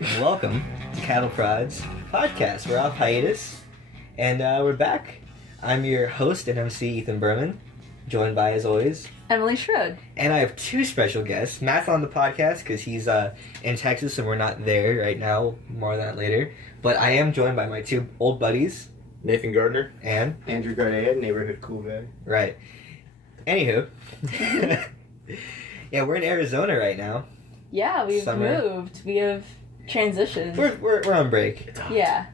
Welcome to Cattle Prod's podcast. We're off hiatus, and we're back. I'm your host and MC, Ethan Berman, joined by, as always, Emily Shrode. And I have two special guests. Matt's on the podcast because he's in Texas and we're not there right now. More on that later. But I am joined by my two old buddies. Nathan Gardner. And? Andrew Gardea, neighborhood cool guy. Right. Anywho. Yeah, we're in Arizona right now. Yeah, we've moved. We have transitioned. We're on break. Yeah.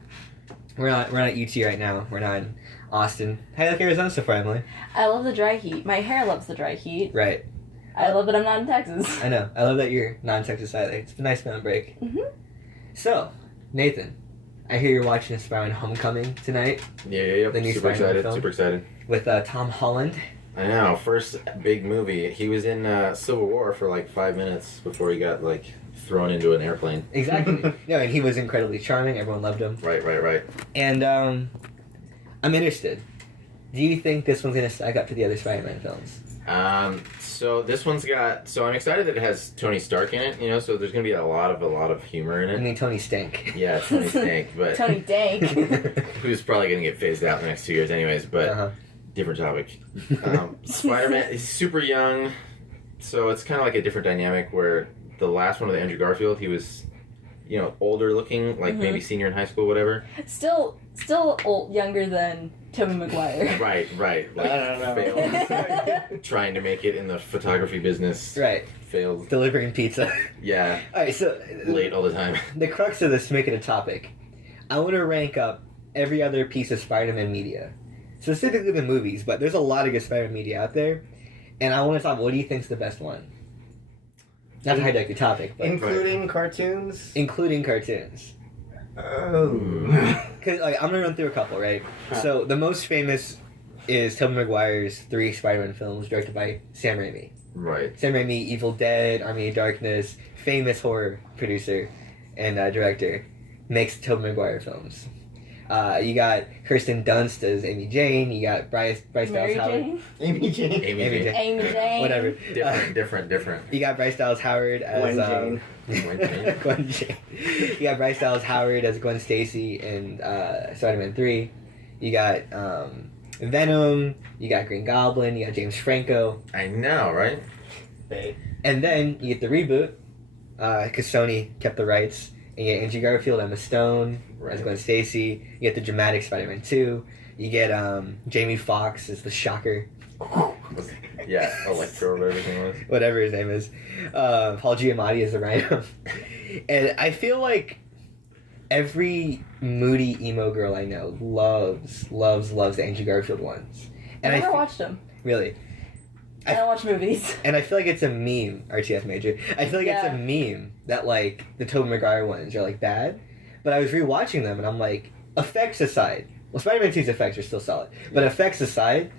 We're not at UT right now. We're not in Austin. How do you like Arizona so far, Emily? I love the dry heat. My hair loves the dry heat. Right. I love that I'm not in Texas. I know. I love that you're not in Texas either. It's a nice been on break. Mm-hmm. So, Nathan, I hear you're watching Spider-Man Homecoming tonight. Yeah. The new super Spider-Man excited. film. Super excited. With Tom Holland. I know. First big movie. He was in Civil War for like 5 minutes before he got like thrown into an airplane. Exactly. No, and he was incredibly charming. Everyone loved him. Right. And I'm interested. Do you think this one's going to stack up to the other Spider-Man films? So this one's got. So I'm excited that it has Tony Stark in it. You know, so there's gonna be a lot of humor in it. I mean, Tony Stank. Yeah, Tony Stank, but Tony Dank. who's probably gonna get phased out in the next 2 years, anyways. But different topic. Spider-Man is super young, so it's kind of like a different dynamic. Where the last one with Andrew Garfield, he was, you know, older looking, like maybe senior in high school, whatever. Still younger than Tobey Maguire. Right. Like, I don't know. failed. Trying to make it in the photography business. Right. Failed. Delivering pizza. Yeah. Alright, so... Late all the time. The crux of this, to make it a topic, I want to rank up every other piece of Spider-Man media. Specifically the movies, but there's a lot of good Spider-Man media out there. And I want to talk, what do you think's the best one? Not to hijack your topic, but... Including cartoons? Including cartoons. Oh. Because I'm going to run through a couple, right? So, the most famous is Tobey Maguire's 3 Spider-Man films directed by Sam Raimi. Right. Sam Raimi, Evil Dead, Army of Darkness, famous horror producer and director, makes Tobey Maguire films. You got Kirsten Dunst as Amy Jane. You got Bryce Dallas Howard. Amy Jane. Amy Jane. Whatever. Different. You got Bryce Dallas Howard as Gwen Jane. You got Bryce Dallas Howard as Gwen Stacy in Spider-Man 3. You got Venom. You got Green Goblin. You got James Franco. I know, right? And then you get the reboot because Sony kept the rights. And you get Andrew Garfield, Emma Stone as Gwen Stacy. You get the dramatic Spider-Man 2. You get Jamie Foxx as the Shocker. Yeah, Electro or whatever his name was. Whatever his name is. Paul Giamatti as the Rhino. And I feel like every moody emo girl I know loves the Andrew Garfield ones. And I never watched them. Really? I don't watch movies. And I feel like it's a meme, RTF major. I feel like it's a meme that, like, the Tobey Maguire ones are, like, bad. But I was rewatching them, and I'm like, effects aside. Well, Spider-Man 2's effects are still solid. But effects aside,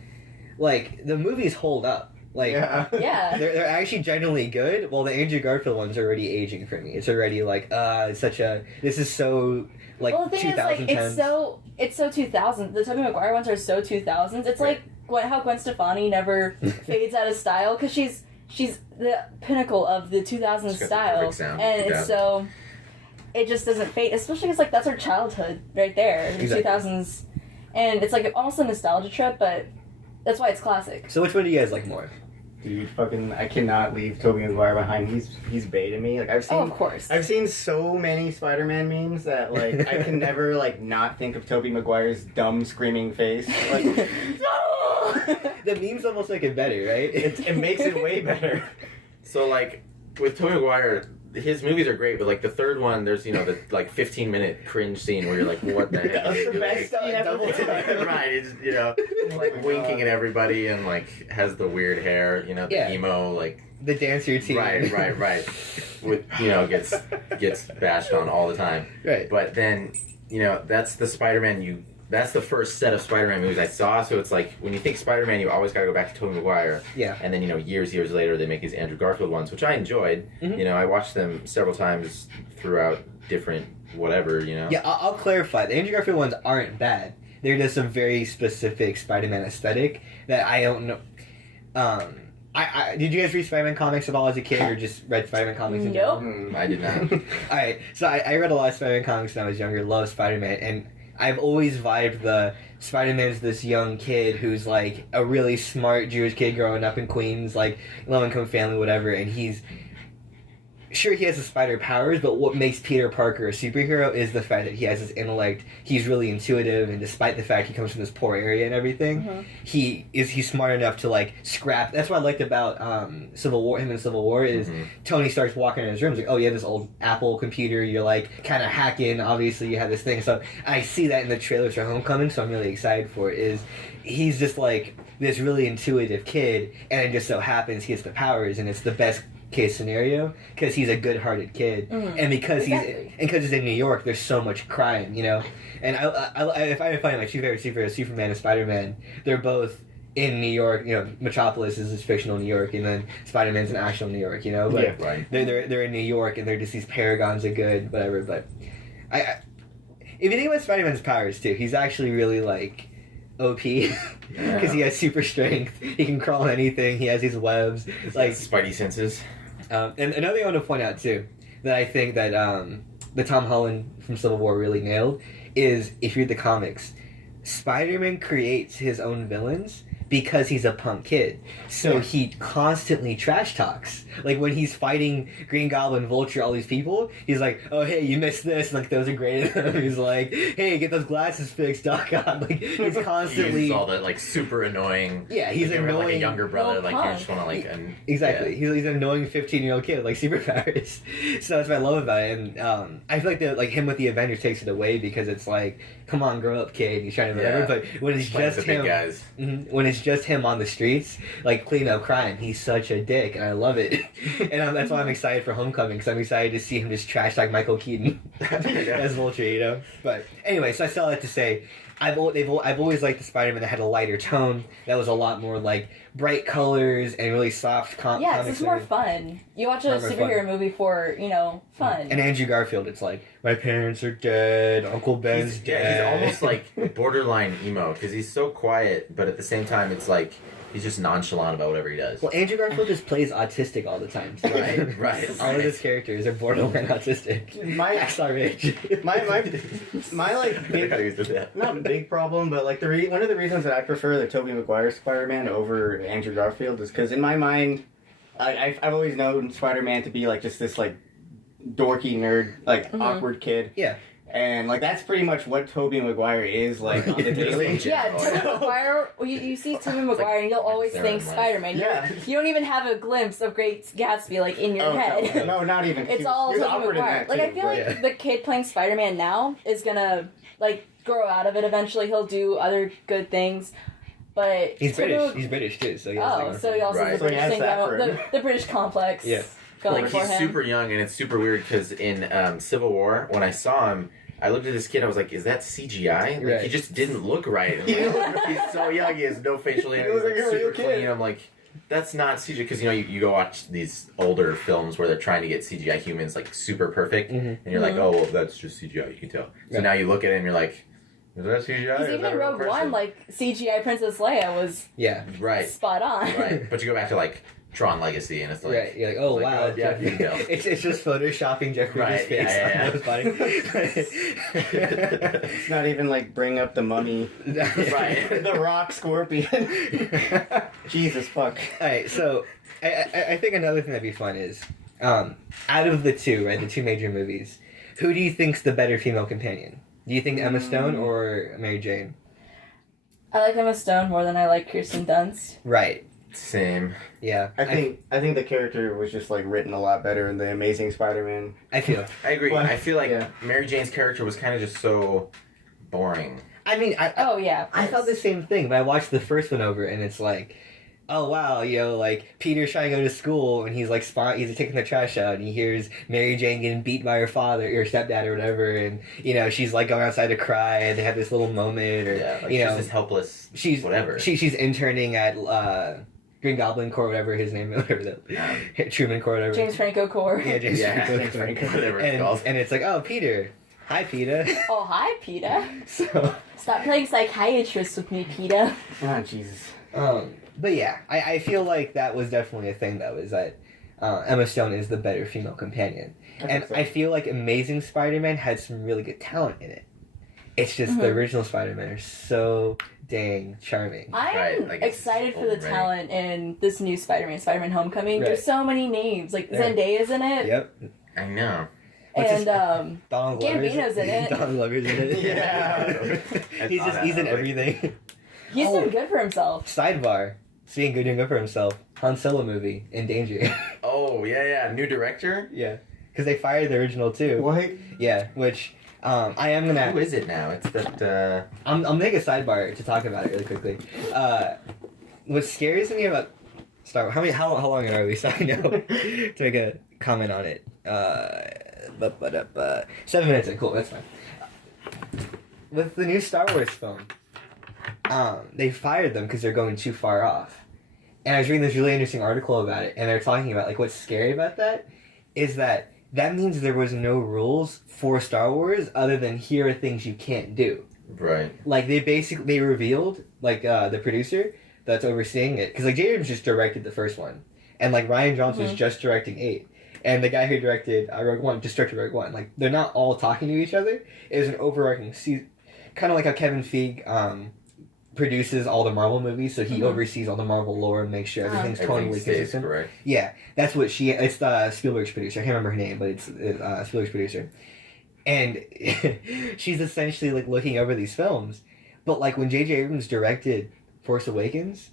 like, the movies hold up. Like, yeah. They're actually genuinely good, while the Andrew Garfield ones are already aging for me. It's already, like, this is so, like, well, the thing 2010s. is, like, it's so 2000s. The Tobey Maguire ones are so 2000s. It's like how Gwen Stefani never fades out of style, because she's the pinnacle of the 2000s style, and it's so it just doesn't fade. Especially because, like, that's her childhood right there, the 2000s, and it's like almost a nostalgia trip, but that's why it's classic. So which one do you guys like more? Dude, I cannot leave Tobey Maguire behind. He's baited me. Like, of course. I've seen so many Spider-Man memes that, like, I can never, like, not think of Tobey Maguire's dumb screaming face. Like, the memes almost make it better, right? It makes it way better. So, like, with Tobey Maguire, his movies are great, but, like, the third one, there's, you know, the, like, 15-minute cringe scene where you're like, what the heck? That's the best scene ever. Right, it's, you know, like, winking at everybody and, like, has the weird hair, you know, the emo, like... The dance routine. Right. With, you know, gets bashed on all the time. Right. But then, you know, that's the Spider-Man that's the first set of Spider-Man movies I saw, so it's like, when you think Spider-Man, you always gotta go back to Tobey Maguire. Yeah. And then, you know, years later, they make these Andrew Garfield ones, which I enjoyed. You know, I watched them several times throughout different whatever, you know. Yeah, I'll clarify. The Andrew Garfield ones aren't bad. They're just a very specific Spider-Man aesthetic that I don't know. did you guys read Spider-Man comics at all as a kid, or just read Spider-Man comics in general? I did not. Alright, so I read a lot of Spider-Man comics when I was younger, loved Spider-Man, and I've always vibed the Spider-Man's this young kid who's like a really smart Jewish kid growing up in Queens, like low-income family, whatever, and he's sure he has the spider powers, but what makes Peter Parker a superhero is the fact that he has his intellect. He's really intuitive, and despite the fact he comes from this poor area and everything, he's smart enough to like scrap. That's what I liked about Civil War. Him in Civil War is Tony starts walking in his room. He's like, oh, you have this old Apple computer. You're like kind of hacking. Obviously, you have this thing. So I see that in the trailers for Homecoming. So I'm really excited for it. Is he's just like this really intuitive kid, and it just so happens he gets the powers, and it's the best case scenario because he's a good-hearted kid, and because he's in New York, there's so much crime, you know. And I find it funny, my two favorite superheroes, Superman and Spider-Man, they're both in New York. You know, Metropolis is fictional New York, and then Spider-Man's in actual New York, you know. But they're in New York, and they're just these paragons of good, whatever. But if you think about Spider-Man's powers too, he's actually really like OP because he has super strength. He can crawl on anything. He has these webs, like Spidey senses. And another thing I want to point out too, that I think that the Tom Holland from Civil War really nailed is if you read the comics, Spider-Man creates his own villains because he's a punk kid. So he constantly trash talks. Like when he's fighting Green Goblin, Vulture, all these people, he's like, oh hey, you missed this, like those are great. He's like, hey, get those glasses fixed, Doc Ock. Like he's constantly He uses all that like super annoying. Yeah, he's like, annoying. Like a younger brother, like punk. you just want to like exactly. Yeah. He's an annoying 15-year-old kid with like superpowers. So that's what I love about it. And I feel like him with the Avengers takes it away because it's like, come on, grow up, kid. He's trying to whatever. But when it's just him, guys. When it's just him on the streets, like cleaning up crime, he's such a dick, and I love it. And that's why I'm excited for Homecoming, because I'm excited to see him just trash like Michael Keaton as Vulture, you know. But anyway, so I still have to say, I've always liked the Spider-Man that had a lighter tone, that was a lot more like bright colors and really soft comics. It's more fun. You watch a superhero movie for, fun. And Andrew Garfield, it's like, my parents are dead, Uncle Ben's dead. Yeah, he's almost like borderline emo, because he's so quiet, but at the same time, it's like, he's just nonchalant about whatever he does. Well, Andrew Garfield just plays autistic all the time. So right. All of his characters are borderline autistic. My like big, not a big problem, but like one of the reasons that I prefer the Tobey Maguire Spider-Man over Andrew Garfield is because in my mind, I've always known Spider-Man to be like just this like dorky nerd, like awkward kid. Yeah. And, like, that's pretty much what Tobey Maguire is, like, on the daily. Yeah, Tobey Maguire, you see Tobey Maguire and you'll always think Spider-Man. Yeah. You don't even have a glimpse of Great Gatsby, like, in your head. No, not even. It's all Tobey Maguire. Like, I feel like the kid playing Spider-Man now is gonna, like, grow out of it eventually. He'll do other good things. But he's British. He's British, too. So he so he also has the British thing going, the British complex. Yeah. Like he's super young, and it's super weird because in Civil War, when I saw him, I looked at this kid. I was like, "Is that CGI?" Like he just didn't look right. Like, he's so young. He has no facial hair. He's like super clean. I'm like, that's not CGI because you go watch these older films where they're trying to get CGI humans like super perfect, and you're like, "Oh, well, that's just CGI." You can tell. So now you look at it and you're like, is that CGI? Because even in Rogue One, like CGI Princess Leia was spot on. Right, but you go back to like Tron Legacy, and it's like, you're like, oh wow, yeah, you can tell. it's just photoshopping Jeff Bridges' face on those body. It's not even like bring up the Mummy, the Rock, Scorpion. Jesus fuck. All right, so I think another thing that'd be fun is out of the two, right, the two major movies, who do you think's the better female companion? Do you think Emma Stone or Mary Jane? I like Emma Stone more than I like Kirsten Dunst. Right. Same. Yeah. I think the character was just like written a lot better in The Amazing Spider-Man. I agree. But, I feel like Mary Jane's character was kind of just so boring. I mean, I felt the same thing, but I watched the first one over and it's like, oh wow, like Peter's trying to go to school and he's like he's taking the trash out and he hears Mary Jane getting beat by her father or stepdad or whatever, and she's like going outside to cry and they have this little moment, or she's just helpless. She's whatever. She's interning at Green Goblin Corps, whatever his name, whatever Truman Corps, whatever. James Franco Corps. Yeah, James Franco, whatever it's called. And it's like, oh, Peter. Hi, Peter. Oh, hi, Peter. So stop playing psychiatrist with me, Peter. Oh, Jesus. But yeah, I feel like that was definitely a thing, though, is that Emma Stone is the better female companion. I feel like Amazing Spider-Man had some really good talent in it. It's just the original Spider-Man are so dang charming. I'm excited for the talent in this new Spider-Man Homecoming. There's so many names. Like, Zendaya's in it. Yep. I know. And Donald Gambino's in it. Donald Glover's in it. Yeah. he's in everything. He's doing good for himself. Sidebar. Speaking good, doing good for himself. Han Solo movie, In Danger. Oh, yeah. New director? Yeah. Because they fired the original, too. What? Yeah, which... I am gonna... Who is it now? It's that, I'll make a sidebar to talk about it really quickly. What scares me about Star Wars... How long are we? Sorry, no. To make a comment on it. 7 minutes in. Cool, that's fine. With the new Star Wars film, they fired them because they're going too far off. And I was reading this really interesting article about it, and they're talking about, like, what's scary about that is that means there was no rules for Star Wars other than here are things you can't do. Right. Like, they revealed, like, the producer that's overseeing it, because, like, J. Abrams just directed the first one, and, like, Rian Johnson's just directing 8, and the guy who directed Rogue One just directed Rogue One. Like, they're not all talking to each other. It was an overarching kind of like how Kevin Feige produces all the Marvel movies, so he oversees all the Marvel lore and makes sure everything's totally consistent. Correct. Yeah, that's what it's Spielberg's producer. I can't remember her name, but it's Spielberg's producer. And she's essentially, like, looking over these films. But, like, when J.J. Abrams directed Force Awakens,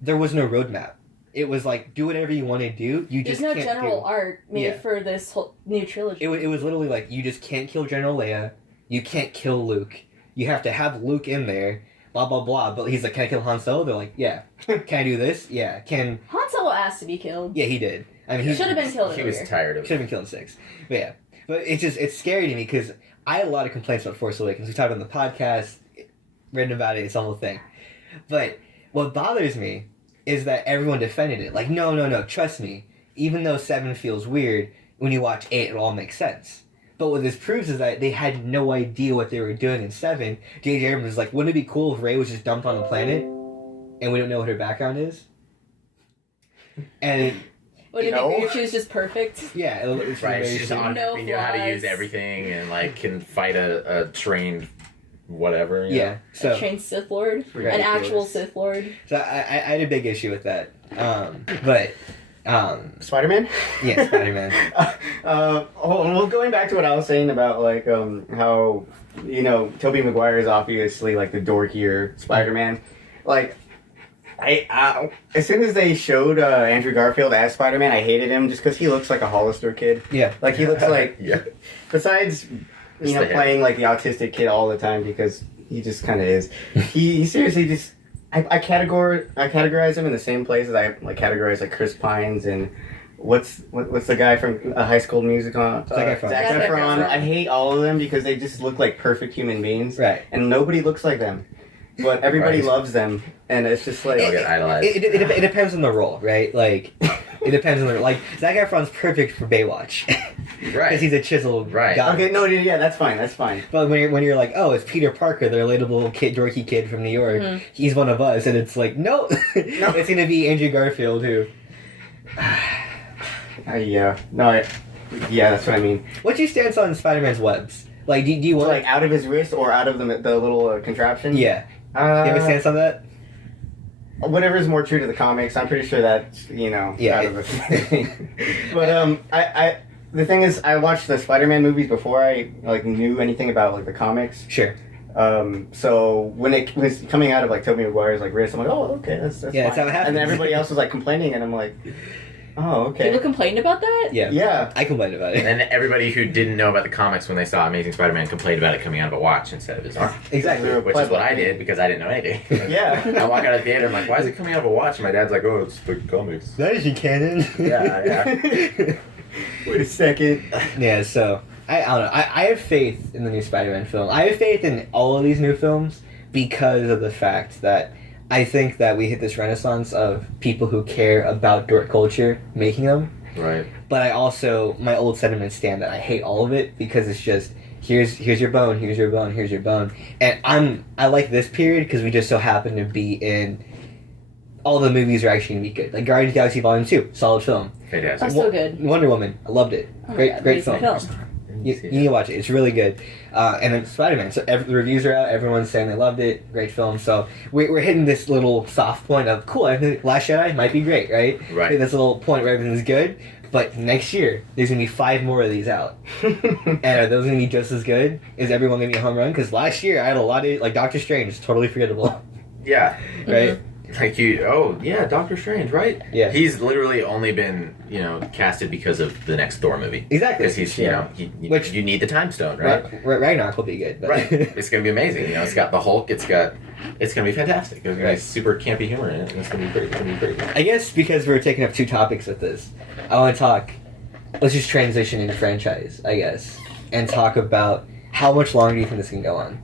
there was no roadmap. It was like, do whatever you want to do. There's no general arc made for this whole new trilogy. It was literally like, you just can't kill General Leia. You can't kill Luke. You have to have Luke in there. Blah, blah, blah. But he's like, can I kill Han Solo? They're like, yeah. Can I do this? Yeah. Han Solo asked to be killed. Yeah, he did. I mean, he should have been killed earlier. He was tired of it. Should have been killed in 6. But yeah. But it's scary to me because I had a lot of complaints about Force Awakens. We talked on the podcast, written about it, it's the whole thing. But what bothers me is that everyone defended it. Like, no, trust me. Even though 7 feels weird, when you watch 8, it all makes sense. But what this proves is that they had no idea what they were doing in 7. J.J. Abrams was like, wouldn't it be cool if Rey was just dumped on a planet and we don't know what her background is? And wouldn't it be great if she was just perfect? Yeah. It's right, she's just on we know how to use everything and, like, can fight a trained whatever. Yeah. So, a trained Sith Lord. An actual Sith Lord. So I had a big issue with that. But... Spider-Man? Yeah, Spider-Man. Well, going back to what I was saying about, like, how, you know, Tobey Maguire is obviously, like, the dorkier Spider-Man. Like, I as soon as they showed Andrew Garfield as Spider-Man, I hated him just because he looks like a Hollister kid. Yeah. Like, he looks like... yeah. Besides, you know, playing, like, the autistic kid all the time because he just kind of is. He seriously just... I categorize him in the same place as I, like, categorize, like, Chris Pines and what's the guy from High School Musical? Zac Efron. I hate all of them because they just look like perfect human beings. Right. And nobody looks like them. But everybody loves them. And it's just like... It depends on the role, right? Like, it depends on the... Like, Zac Efron's perfect for Baywatch. Right. Because he's a chiseled guy. Okay, no, yeah, that's fine. But when you're like, oh, it's Peter Parker, the relatable kid, dorky kid from New York. He's one of us. And it's like, no. It's going to be Andrew Garfield, who... yeah, that's what I mean. What's your stance on Spider-Man's webs? Like, do you want... Like, out of his wrist or out of the little contraption? Yeah. Do you have a stance on that? Whatever's more true to the comics, I'm pretty sure that's, you know, out of the thing. But, the thing is, I watched the Spider-Man movies before I, like, knew anything about, like, the comics. Sure. So when it was coming out of, like, Tobey Maguire's, like, wrist, I'm like, oh, okay, that's fine. That's how it happened. And then everybody else was, like, complaining, and I'm like... Oh, okay. People complained about that? Yeah. I complained about it. And everybody who didn't know about the comics when they saw Amazing Spider-Man complained about it coming out of a watch instead of his arm. Exactly. Which is what I did because I didn't know anything. Yeah. I walk out of the theater, I'm like, why is it coming out of a watch? And my dad's like, oh, it's the comics. That isn't canon. Yeah. Wait a second. Yeah, so, I don't know. I have faith in the new Spider-Man film. I have faith in all of these new films because of the fact that I think that we hit this renaissance of people who care about dork culture making them. Right. But I also, my old sentiments stand that I hate all of it because it's just, here's your bone, here's your bone, here's your bone. And I like this period because we just so happen to be in all the movies are actually gonna be good. Like Guardians of the Galaxy Volume 2, solid film. Fantastic. That's so good. Wonder Woman, I loved it. Oh Great amazing film. You need to watch it. It's really good. And then Spider-Man. So the reviews are out. Everyone's saying they loved it. Great film. So we're hitting this little soft point of, cool, I think Last Jedi might be great, right? Right. This little point where everything's good. But next year, there's going to be 5 more of these out. And are those going to be just as good? Is everyone going to be a home run? Because last year, I had a lot of, like, Doctor Strange is totally forgettable. Yeah. Right? Like Doctor Strange, right? Yeah. He's literally only been, casted because of the next Thor movie. Exactly. Because he's, Which, you need the time stone, right? Ragnarok will be good. But. Right. It's going to be amazing. It's got the Hulk. It's going to be fantastic. There's going to be super campy humor in it. And it's going to be great. It's going to be great. I guess because we're taking up 2 topics with this, I want to talk. Let's just transition into franchise, I guess, and talk about how much longer do you think this can go on?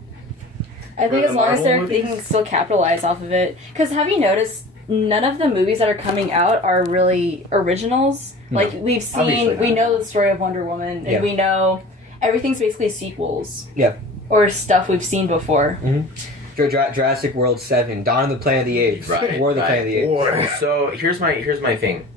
I think as long as they can still capitalize off of it. Because have you noticed, none of the movies that are coming out are really originals. No. Like, we know the story of Wonder Woman, and we know everything's basically sequels. Yeah. Or stuff we've seen before. Mm-hmm. Jurassic World 7, Dawn of the Planet of the Apes, War of the Planet of the Apes. So here's my thing.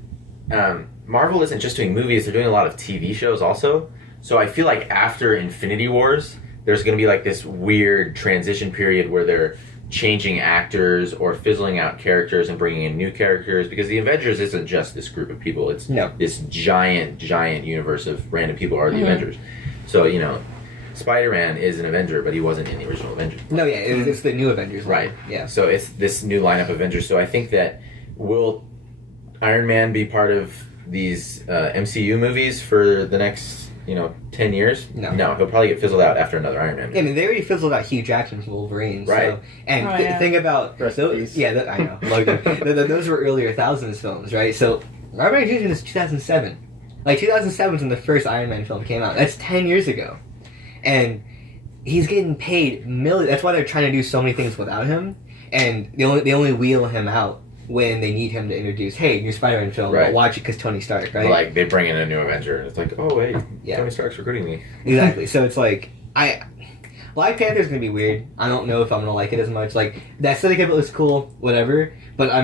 Marvel isn't just doing movies; they're doing a lot of TV shows also. So I feel like after Infinity Wars, there's going to be like this weird transition period where they're changing actors or fizzling out characters and bringing in new characters, because the Avengers isn't just this group of people. It's this giant universe of random people are the Avengers. So, Spider-Man is an Avenger, but he wasn't in the original Avengers. No, yeah, it's the new Avengers. Right. Yeah. So it's this new lineup of Avengers. So I think that will Iron Man be part of these MCU movies for the next 10 years? No, he'll probably get fizzled out after another Iron Man movie. Yeah, I mean, they already fizzled out Hugh Jackman from Wolverine. Right. So, and think about those. Yeah, I know. Those were earlier Thousands films, right? So Robert Downey Jr. is 2007. Like 2007 was when the first Iron Man film came out. That's 10 years ago, and he's getting paid millions. That's why they're trying to do so many things without him, and they only wheel him out when they need him to introduce, hey, new Spider-Man film, but watch it because Tony Stark, right? Like, they bring in a new Avenger, and it's like, oh, wait, Tony Stark's recruiting me. Exactly. So it's like, Black Panther's going to be weird. I don't know if I'm going to like it as much. Like, the aesthetic of it looks cool, whatever, but I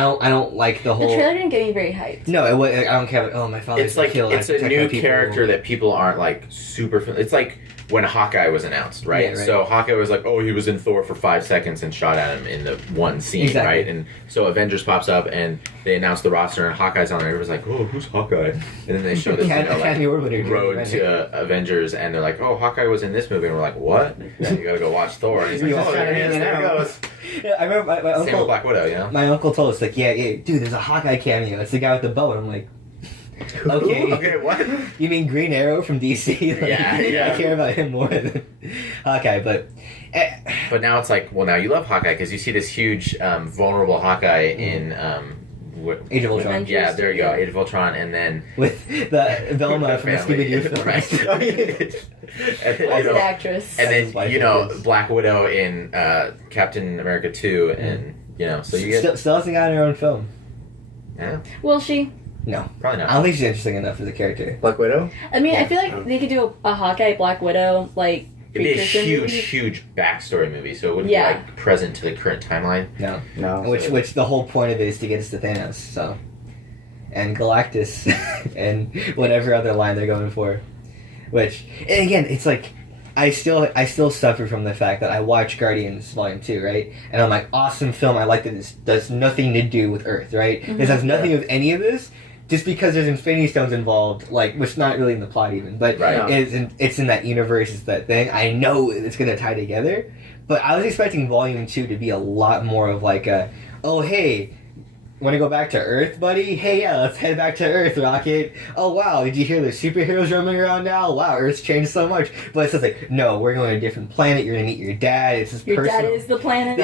don't like the whole... The trailer didn't get me very hyped. No, I don't care. Like, oh, my father's killed. It's a new character that people aren't, like, super... It's like when Hawkeye was announced, right? Yeah, right? So Hawkeye was like, oh, he was in Thor for 5 seconds and shot at him in the one scene, right? And so Avengers pops up and they announce the roster and Hawkeye's on there. Everyone's like, oh, who's Hawkeye? And then they show this road to Avengers, and they're like, oh, Hawkeye was in this movie. And we're like, what? Yeah, you gotta go watch Thor. And he's like, oh, there he goes. Yeah, I remember my uncle... Same with Black Widow, My uncle told us, like, yeah, dude, there's a Hawkeye cameo. It's the guy with the bow. And I'm like... Okay. Okay, what? You mean Green Arrow from DC? Like, yeah. I care about him more than Hawkeye, but... But now it's like, well, now you love Hawkeye because you see this huge, vulnerable Hawkeye in... Age of Ultron. Yeah, there you go, Age of Ultron, and then... With the Velma from the Scooby-Doo film. Right. And then, an actress. And then, Black Widow in Captain America 2, and, so you get... Still hasn't gotten her own film. Yeah. Will she? No. Probably not. I don't think she's interesting enough as a character. Black Widow? I mean, I feel like they could do a Hawkeye, Black Widow, like... It'd be a huge backstory movie, so it wouldn't be, like, present to the current timeline. No. Which the whole point of it is to get us to Thanos, so... And Galactus, and whatever other line they're going for. Which, and again, it's like... I still suffer from the fact that I watch Guardians Volume 2, right? And I'm like, awesome film, I like that this does nothing to do with Earth, right? Mm-hmm. This has nothing to do with any of this, just because there's Infinity Stones involved, like, which not really in the plot even, but it's in that universe, it's that thing. I know it's going to tie together, but I was expecting Volume 2 to be a lot more of like a, oh, hey, want to go back to Earth, buddy? Hey, yeah, let's head back to Earth, Rocket. Oh, wow, did you hear the superheroes roaming around now? Wow, Earth's changed so much. But it's just like, no, we're going to a different planet. You're going to meet your dad. It's his Your dad is the planet.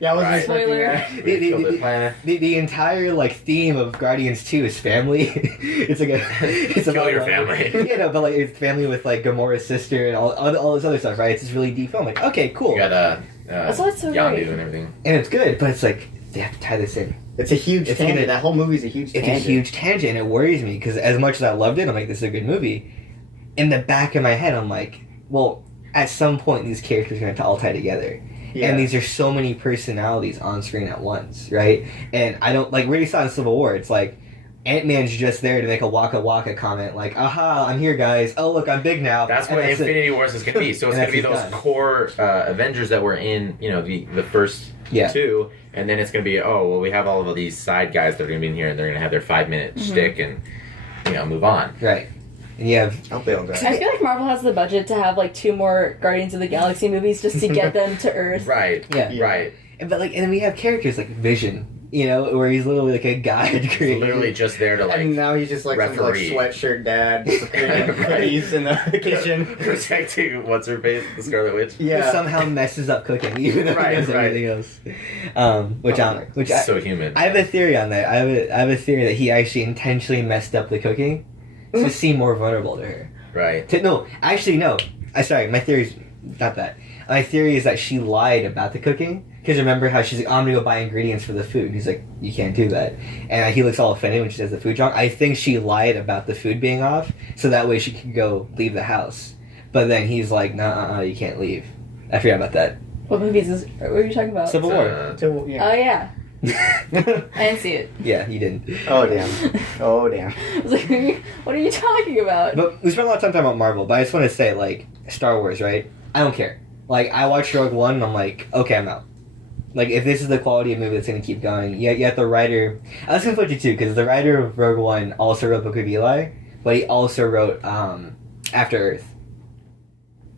Yeah, I wasn't expecting that. The entire, like, theme of Guardians 2 is family. It's like it's about your family. But, like, it's family with, like, Gamora's sister and all this other stuff, right? It's this really deep film. Like, okay, cool. You got, that's what's so Yondu great. And everything. And it's good, but it's like, they have to tie this in. It's a huge tangent. That whole movie's a huge tangent. It's a huge tangent, and it worries me, because as much as I loved it, I'm like, this is a good movie. In the back of my head, I'm like, well, at some point, these characters are going to all tie together. and these are so many personalities on screen at once, right? And I don't like really saw in Civil War. It's like Ant-Man's just there to make a waka waka comment, like, aha, I'm here, guys. Oh, look, I'm big now. That's what Infinity Wars is going to be. So it's going to be those core Avengers that were in, the first two, and then it's going to be, we have all of these side guys that are going to be in here, and they're going to have their 5-minute shtick and, move on. Right. And you have... I feel like Marvel has the budget to have, 2 more Guardians of the Galaxy movies just to get them to Earth. Right. Yeah. Right. And then we have characters like Vision, where he's literally like a guide. He's literally just there to and now he's just like referee. Some sweatshirt dad, cookies in the kitchen, protecting what's her face, the Scarlet Witch. Yeah, who somehow messes up cooking, even though he does everything else. Which so human. I have a theory on that. I have a theory that he actually intentionally messed up the cooking to seem more vulnerable to her. Right. No. Sorry, my theory's not that. My theory is that she lied about the cooking. Because remember how she's like, I'm going to go buy ingredients for the food. And he's like, you can't do that. And he looks all offended when she says the food's wrong. I think she lied about the food being off, so that way she could go leave the house. But then he's like, nah, you can't leave. I forgot about that. What movie is this? What are you talking about? Civil War. Oh, yeah. I didn't see it. Yeah, you didn't. Oh, damn. I was like, what are you talking about? But we spent a lot of time talking about Marvel, but I just want to say, Star Wars, right? I don't care. I watched Rogue One, and I'm like, okay, I'm out. If this is the quality of movie that's going to keep going, yet the writer... I was conflicted too, because the writer of Rogue One also wrote Book of Eli, but he also wrote After Earth.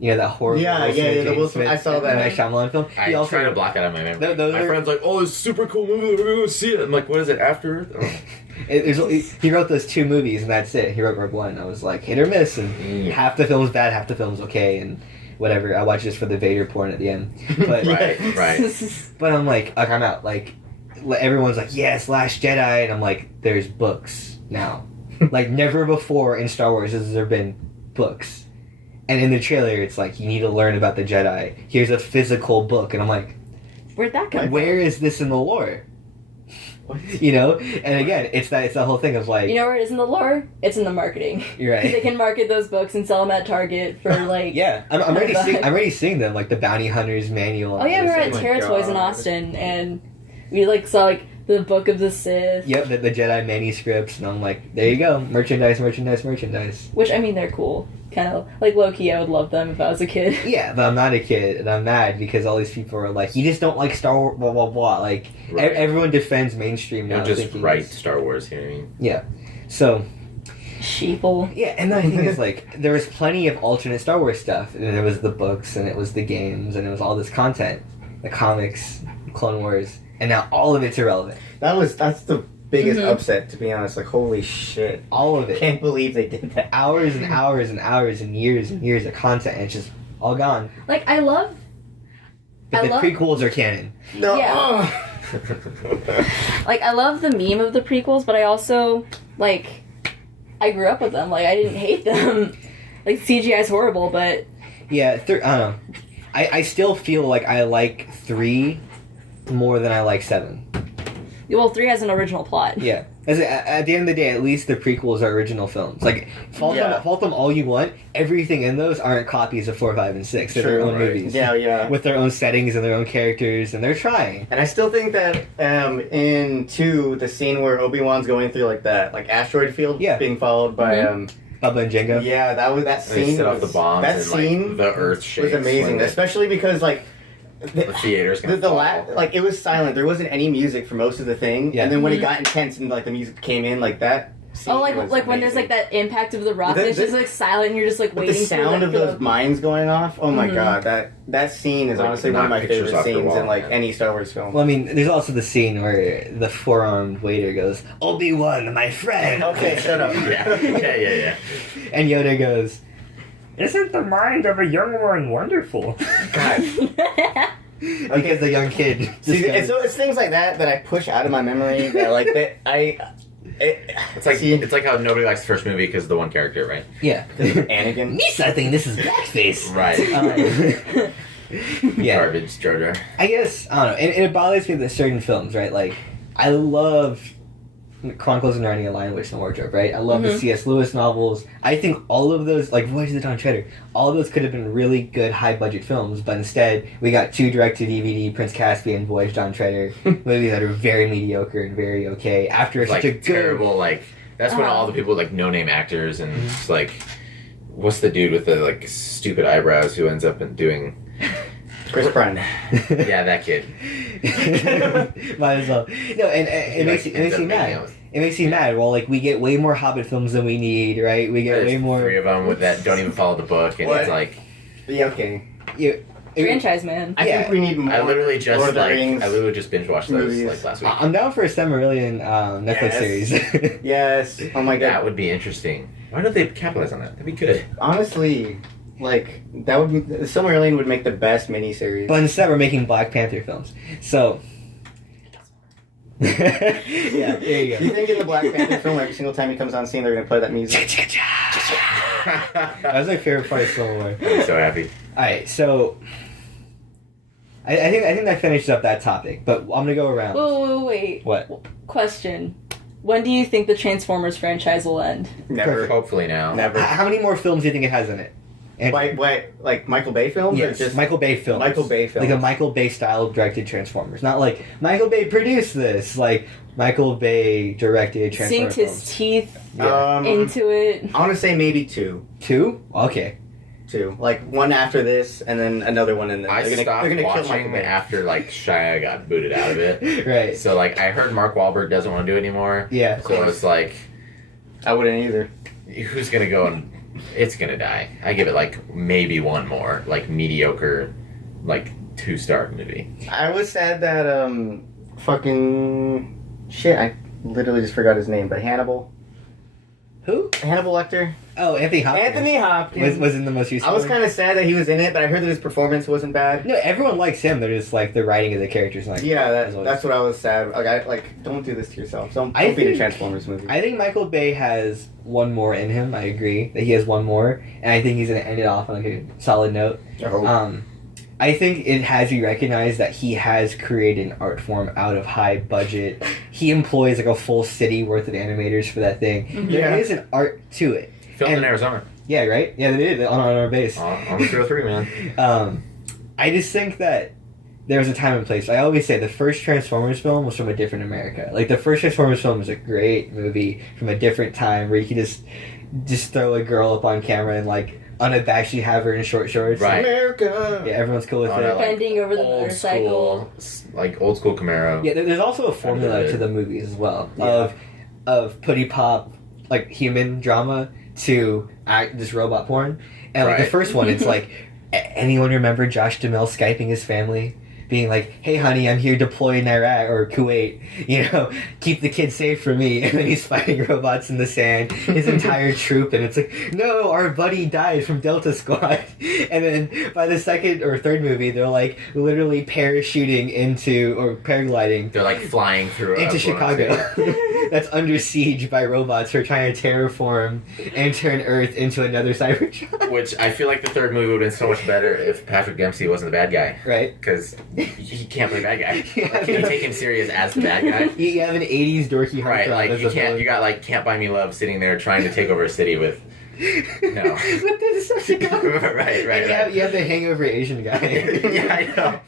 That horrible... I saw that. Night Shyamalan film. I try to block it out of my memory. My friend's like, this is a super cool movie, we're going to go see it. I'm like, what is it, After Earth? Oh. He wrote those 2 movies, and that's it. He wrote Rogue One. I was like, hit or miss, and half the film's bad, half the film's okay, and... whatever. I watch this for the Vader porn at the end. But, right. But I'm like, I'm out. Everyone's like, yes, Last Jedi, and I'm like, there's books now. Never before in Star Wars has there been books. And in the trailer, it's like, you need to learn about the Jedi. Here's a physical book, and I'm like, where'd that come from? Where is this in the lore? What? And again, it's the whole thing of you know where it is in the lore? It's in the marketing. You're right. They can market those books and sell them at Target for yeah, I'm already seeing them, the Bounty Hunter's Manual. Oh yeah, we were at Terra Toys in Austin, and we saw the Book of the Sith. Yep, the Jedi manuscripts, and I'm like, there you go, merchandise. Which they're cool. Kind of low key, I would love them if I was a kid. Yeah, but I'm not a kid, and I'm mad because all these people are like, you just don't like Star Wars, blah blah blah. Everyone defends mainstream now. Just write Star Wars, you know what I mean? Yeah, so. Sheeple. Yeah, and the thing is, there was plenty of alternate Star Wars stuff, and there was the books, and it was the games, and it was all this content, the comics, Clone Wars, and now all of it's irrelevant. That's the biggest upset, to be honest. Holy shit. All of it. Can't believe they did that. Hours and hours and hours and years of content, and it's just all gone. I love... But the prequels are canon. No. Yeah. I love the meme of the prequels, but I also, I grew up with them. I didn't hate them. CGI is horrible, but... Yeah, I don't know. I still feel like I like 3 more than I like 7. Well, 3 has an original plot. Yeah. At the end of the day, at least the prequels are original films. Fault them all you want. Everything in those aren't copies of 4, 5, and 6. They're their own movies. Yeah. With their own settings and their own characters, and they're trying. And I still think that in 2, the scene where Obi-Wan's going through that asteroid field, being followed by Bubba and Jenga. Yeah, that scene. They set off the bombs. That and, scene the Earth shakes. was amazing, especially because the theater's gonna fall. It was silent. There wasn't any music for most of the thing. Yeah. And then when it got intense and the music came in, that scene was when there's that impact of the rocket, it's just silent and you're just waiting the sound of those mines going off. Oh my god, that scene is honestly one of my favorite scenes in any Star Wars film. Well, I mean, there's also the scene where the 4-armed waiter goes, "Obi-Wan, my friend." Okay, shut up. Yeah. And Yoda goes, "Isn't the mind of a young one wonderful?" God. Because the young kid. It's things like that I push out of my memory. It's like how nobody likes the first movie because of the one character, right? Yeah. Anakin. Misa think this is blackface. Right. Yeah. Garbage, Jar Jar. I guess, I don't know. And it bothers me that certain films, right? I love Chronicles of Narnia, Lion, Witch, and Wardrobe, right? I love the C.S. Lewis novels. I think all of those, like Voyage of the Dawn Treader, all of those could have been really good high-budget films, but instead we got 2 direct-to-DVD, Prince Caspian, Voyage of Dawn Treader, movies that are very mediocre and very okay. After like, such a terrible, like, that's when all the people with, like, no-name actors and just, like, what's the dude with the, like, stupid eyebrows who ends up doing... Chris Pine. Yeah, that kid. Might as well. No, and it makes you mad. It makes you mad. Well, like, we get way more Hobbit films than we need, right? We get way more... 3 of them with that don't even follow the book, and it's like... Yeah, okay. Franchise, man. I think we need more. I literally just Rings binge watched those movies. like last week. I'm down for a Silmarillion Netflix series. Yes. Oh my god. That would be interesting. Why don't they capitalize on that? That'd be good. Honestly, like, that would be... Silmarillion would make the best miniseries. But instead, we're making Black Panther films. So... yeah, there you go. Do you think in the Black Panther film, every single time he comes on scene, they're going to play that music? That was my favorite part of Civil War. I'm so happy. Alright, so... I think that finishes up that topic, but I'm going to go around. Wait. What? Question. When do you think the Transformers franchise will end? Never. Hopefully now. Never. How many more films do you think it has in it? Like Michael Bay films? Yes, or just Michael Bay films. Michael Bay films. Like a Michael Bay style directed Transformers. Not like, Michael Bay produced this. Like, Michael Bay directed Transformers Sinked his teeth into it. I want to say maybe 2. 2? Okay. 2. Like, one after this, and then another one in there. I stopped watching after, like, Shia got booted out of it. Right. So, like, I heard Mark Wahlberg doesn't want to do it anymore. Yeah. So it's like... I wouldn't either. Who's going to go and... It's going to die. I give it, like, maybe one more, like, mediocre, like, 2-star movie. I was sad that, fucking... Shit, I literally just forgot his name, but Hannibal. Who? Hannibal Lecter. Oh, Anthony Hopkins. Anthony Hopkins. Was in the most recent I was one? kind of sad that he was in it, but I heard that his performance wasn't bad. No, everyone likes him. They're just, like, the writing of the characters. Like, Yeah, that's what I was sad. Like, don't do this to yourself. Don't be in a Transformers movie. I think Michael Bay has one more in him. I agree that he has one more, and I think he's going to end it off on, like, a solid note. I think it has to be recognized that he has created an art form out of high budget. He employs, like, a full city worth of animators for that thing. Mm-hmm. There is an art to it. Filmed in Arizona. Yeah, right? Yeah, they did, on our base. On the 303, man. I just think that there was a time and place. I always say the first Transformers film was from a different America. Like, the first Transformers film was a great movie from a different time where you could just throw a girl up on camera and, like, unabashedly have her in short shorts. Right. America! Yeah, everyone's cool with it. Like, bending over the motorcycle. Old school Camaro. Yeah, there's also a formula to the movies as well. Yeah. Of putty pop, like, human drama to just robot porn. And, like, the first one, it's like, anyone remember Josh Duhamel Skyping his family? Being like, hey honey, I'm here deployed in Iraq or Kuwait, keep the kids safe from me. And then he's fighting robots in the sand, his entire troop, and it's like, no, our buddy died from Delta Squad. And then by the second or third movie, they're like literally parachuting into, or paragliding. They're like flying through into Chicago. That's under siege by robots who are trying to terraform and turn Earth into another Cybertron. Which I feel like the third movie would have been so much better if Patrick Dempsey wasn't the bad guy. Right. Because he can't play bad guy. Can you take him serious as the bad guy? You have an 80s dorky right, like you can't. You got like Can't Buy Me Love sitting there trying to take over a city with. No. But this is such a right. You have the Hangover Asian guy. Yeah, I know.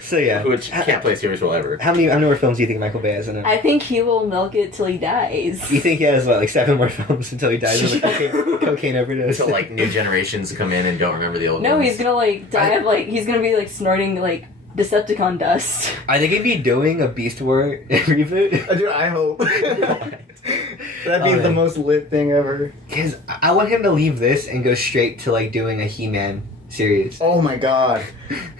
So yeah, which can't play serious role ever. How many more films do you think Michael Bay has in it? I think he will milk it till he dies. You think he has what, like 7 more films until he dies of a cocaine overdose? Until like new generations come in and don't remember the old. No, ones. he's gonna like die of like he's gonna be like snorting like Decepticon dust. I think he'd be doing a Beast War reboot. Dude, I hope. That'd be the most lit thing ever. Because I want him to leave this and go straight to like doing a He-Man series. Oh my god,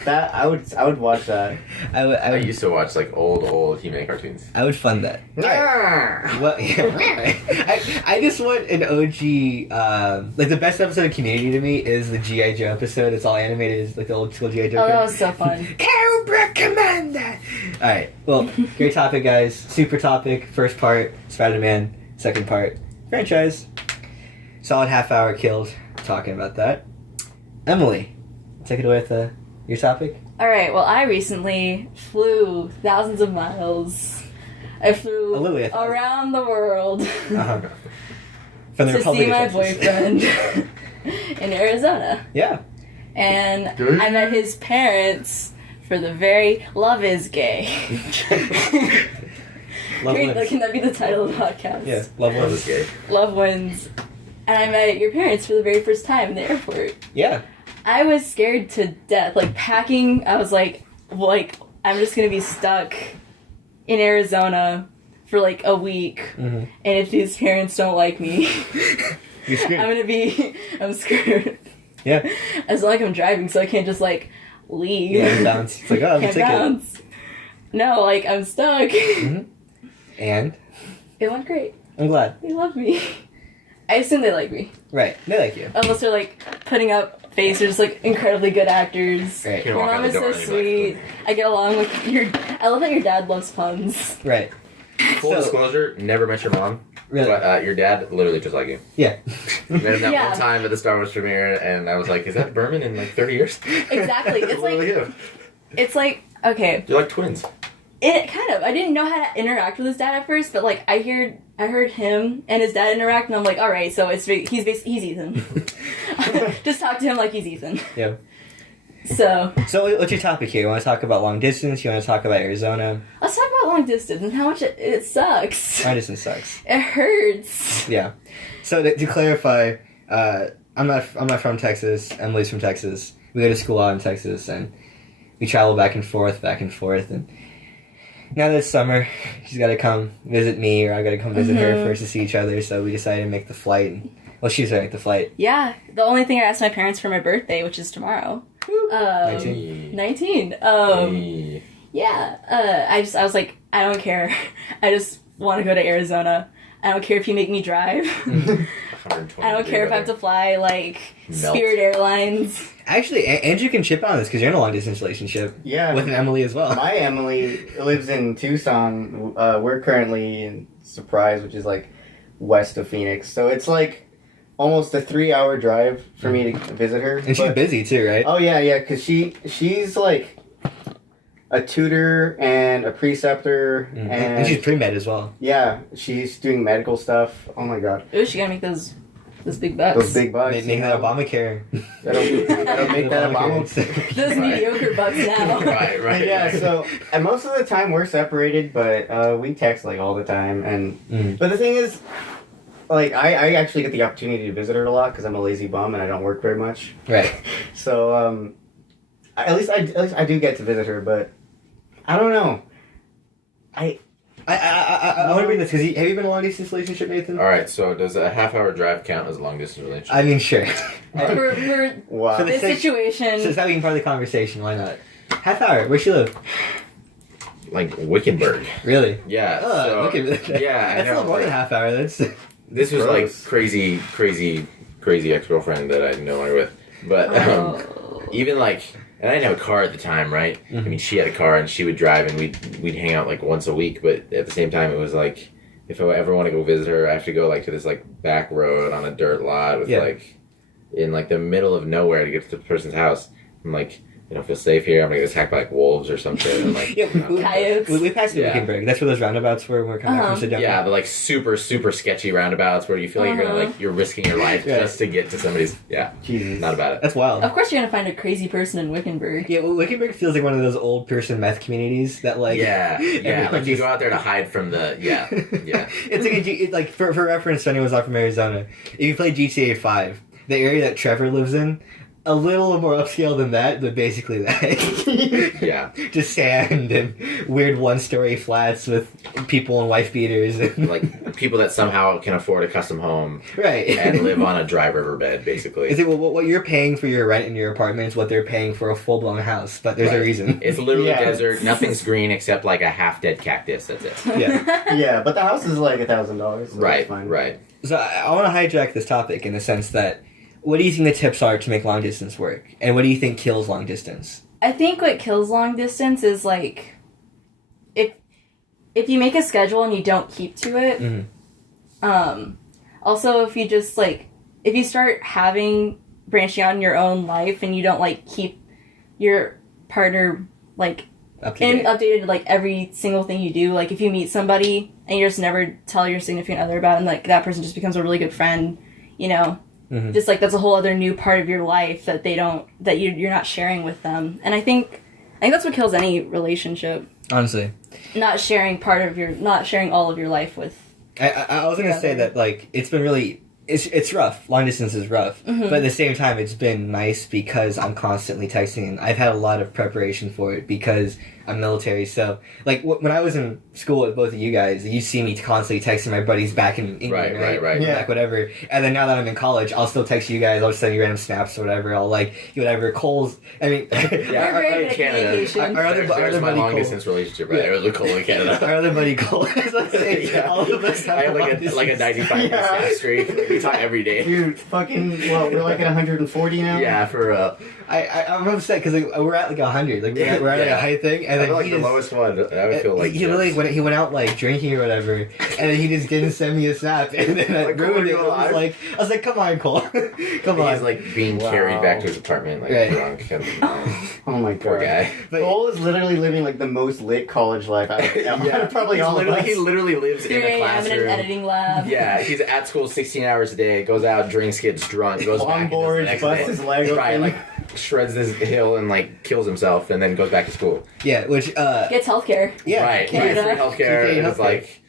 that I would watch that. I used to watch like old He-Man cartoons. I would fund that. Yeah. Well, yeah, I just want an OG. Like the best episode of Community to me is the G.I. Joe episode. It's all animated. It's like the old school G.I. Joe. Oh, that was so fun. Cobra Commander. All right. Well, great topic, guys. Super topic. First part, Spider-Man. Second part, franchise. Solid half hour killed talking about that. Emily, take it away with your topic. All right. Well, I recently flew thousands of miles I flew around the world From the to Republic see my of Texas. boyfriend in Arizona. Yeah. And I met his parents for the very Love is Gay. Love wins. Can that be the title of the podcast? Yeah, Love wins. Gay. Love wins. And I met your parents for the very first time in the airport. Yeah. I was scared to death. Like, packing, I was like, I'm just gonna be stuck in Arizona for like a week. Mm-hmm. And if these parents don't like me, You're screwed. I'm screwed. Yeah. It's not like I'm driving, so I can't just like leave. Yeah, bounce. It's like, oh, I'm a ticket. Bounce. No, like, I'm stuck. Mm-hmm. And? It went great. I'm glad. They love me. I assume they like me. Right. They like you. Unless they're like putting up face, they're just like incredibly good actors. Right. Your mom is so sweet. I get along with I love that your dad loves puns. Right. Full disclosure, never met your mom. Really? But your dad literally just like you. Yeah. Met him that one time at the Star Wars premiere, and I was like, is that Berman in like 30 years? Exactly. It's like, okay. You're like twins. It kind of. I didn't know how to interact with his dad at first, but like I heard him and his dad interact, and I'm like, all right, so he's Ethan. Just talk to him like he's Ethan. Yeah. So what's your topic here? You want to talk about long distance? You want to talk about Arizona? Let's talk about long distance and how much it sucks. Long distance sucks. It hurts. Yeah. So to clarify, I'm not from Texas. Emily's from Texas. We go to school out in Texas, and we travel back and forth, and now that it's summer, she's got to come visit me, or I got to come visit her first to see each other. So we decided to make the flight. Well, she's going to make the flight. Yeah, the only thing I asked my parents for my birthday, which is tomorrow. 19. Yeah. I was like, I don't care. I just want to go to Arizona. I don't care if you make me drive. I don't care if I have to fly like Spirit Airlines. Actually, Andrew can chip on this because you're in a long distance relationship. Yeah. With an Emily as well. My Emily lives in Tucson. We're currently in Surprise, which is like west of Phoenix. So it's like almost a 3-hour drive for me to visit her. And she's busy too, right? Oh yeah, because she's like a tutor and a preceptor, and she's pre-med as well. Yeah, she's doing medical stuff. Oh my god. Ooh, she gotta make those big bucks. Those big bucks. Make that Obamacare. That'll make that Obamacare. Those mediocre bucks now. Right. Yeah, so and most of the time we're separated, but we text like all the time. And but the thing is, like I actually get the opportunity to visit her a lot because I'm a lazy bum and I don't work very much. Right. So at least I do get to visit her, but I don't know. I want to bring this because have you been in a long distance relationship, Nathan? All right. So does a half-hour drive count as a long distance relationship? I mean, sure. For wow. this situation. So it's not even part of the conversation. Why not? Half hour. Where she live? Like Wickenburg. Really? Yeah. Look at that. Yeah, that's a little more than a half hour. That's. This was gross. like crazy ex-girlfriend that I'm no longer with. But even like. And I didn't have a car at the time, right? Mm-hmm. I mean, she had a car and she would drive, and we'd hang out like once a week. But at the same time, it was like, if I ever want to go visit her, I have to go like to this like back road on a dirt lot with like in like the middle of nowhere to get to the person's house. I'm like, I don't feel safe here. I'm gonna get attacked by like wolves or something. And, like, coyotes. We passed through Wickenburg. That's where those roundabouts were when we were coming back from Sedona. Yeah, the like super sketchy roundabouts where you feel like you're risking your life just to get to somebody's. Yeah, Jesus. Not about it. That's wild. Of course, you're gonna find a crazy person in Wickenburg. Yeah, well, Wickenburg feels like one of those old Pearson meth communities that like. Yeah. Like you go out there to hide from the. Yeah. It's like for reference, to anyone's not from Arizona. If you play GTA 5, the area that Trevor lives in. A little more upscale than that, but basically that. Yeah. Just sand and weird one-story flats with people in wife beaters. And like people that somehow can afford a custom home. Right. And live on a dry riverbed, basically. Is it what you're paying for your rent in your apartment is what they're paying for a full-blown house, but there's a reason. It's literally desert. Nothing's green except like a half-dead cactus. That's it. Yeah. Yeah, but the house is like $1,000. So right. So I want to hijack this topic in the sense that what do you think the tips are to make long distance work? And what do you think kills long distance? I think what kills long distance is like if you make a schedule and you don't keep to it. Mm-hmm. Also, if you just like if you start branching out in your own life and you don't like keep your partner like up to date. And updated, like, every single thing you do. Like, if you meet somebody and you just never tell your significant other about it, and, like, that person just becomes a really good friend, you know? Mm-hmm. Just, like, that's a whole other new part of your life that you're not sharing with them. And I think that's what kills any relationship. Honestly. Not sharing all of your life with... I was going to say that, like, it's been really... It's rough. Long distance is rough. Mm-hmm. But at the same time, it's been nice because I'm constantly texting. And I've had a lot of preparation for it because I'm military. So, like, when I was in school with both of you guys, you see me constantly texting my buddies back in England, right? Yeah. Back whatever. And then now that I'm in college, I'll still text you guys. I'll just send you random snaps or whatever. I'll, like, whatever. Cole's... I mean... yeah, we're very good at communication. Our other my long-distance relationship, right? It was with Cole in Canada. Our other buddy Cole. All of us I have, like a 95 snap streak. We talk every day. Dude, fucking... Well, we're like at 140 now? Yeah, for... I'm upset because we're at like 100. Like we're at like a high thing, and then like the lowest one. I would feel like he went out like drinking or whatever, and then he just didn't send me a snap, and then I ruined it. I was like, come on, Cole, come on. He's like being carried back to his apartment, like drunk. And, oh my god, poor guy. But Cole is literally living like the most lit college life probably all of us. He literally lives in a classroom. in an editing lab. Yeah, he's at school 16 hours a day. Goes out, drinks, gets drunk, goes back. Longboards, busts his leg open. Right, like shreds this hill and like kills himself, and then goes back to school. Yeah, which gets healthcare. Yeah, right. Free healthcare, and it's like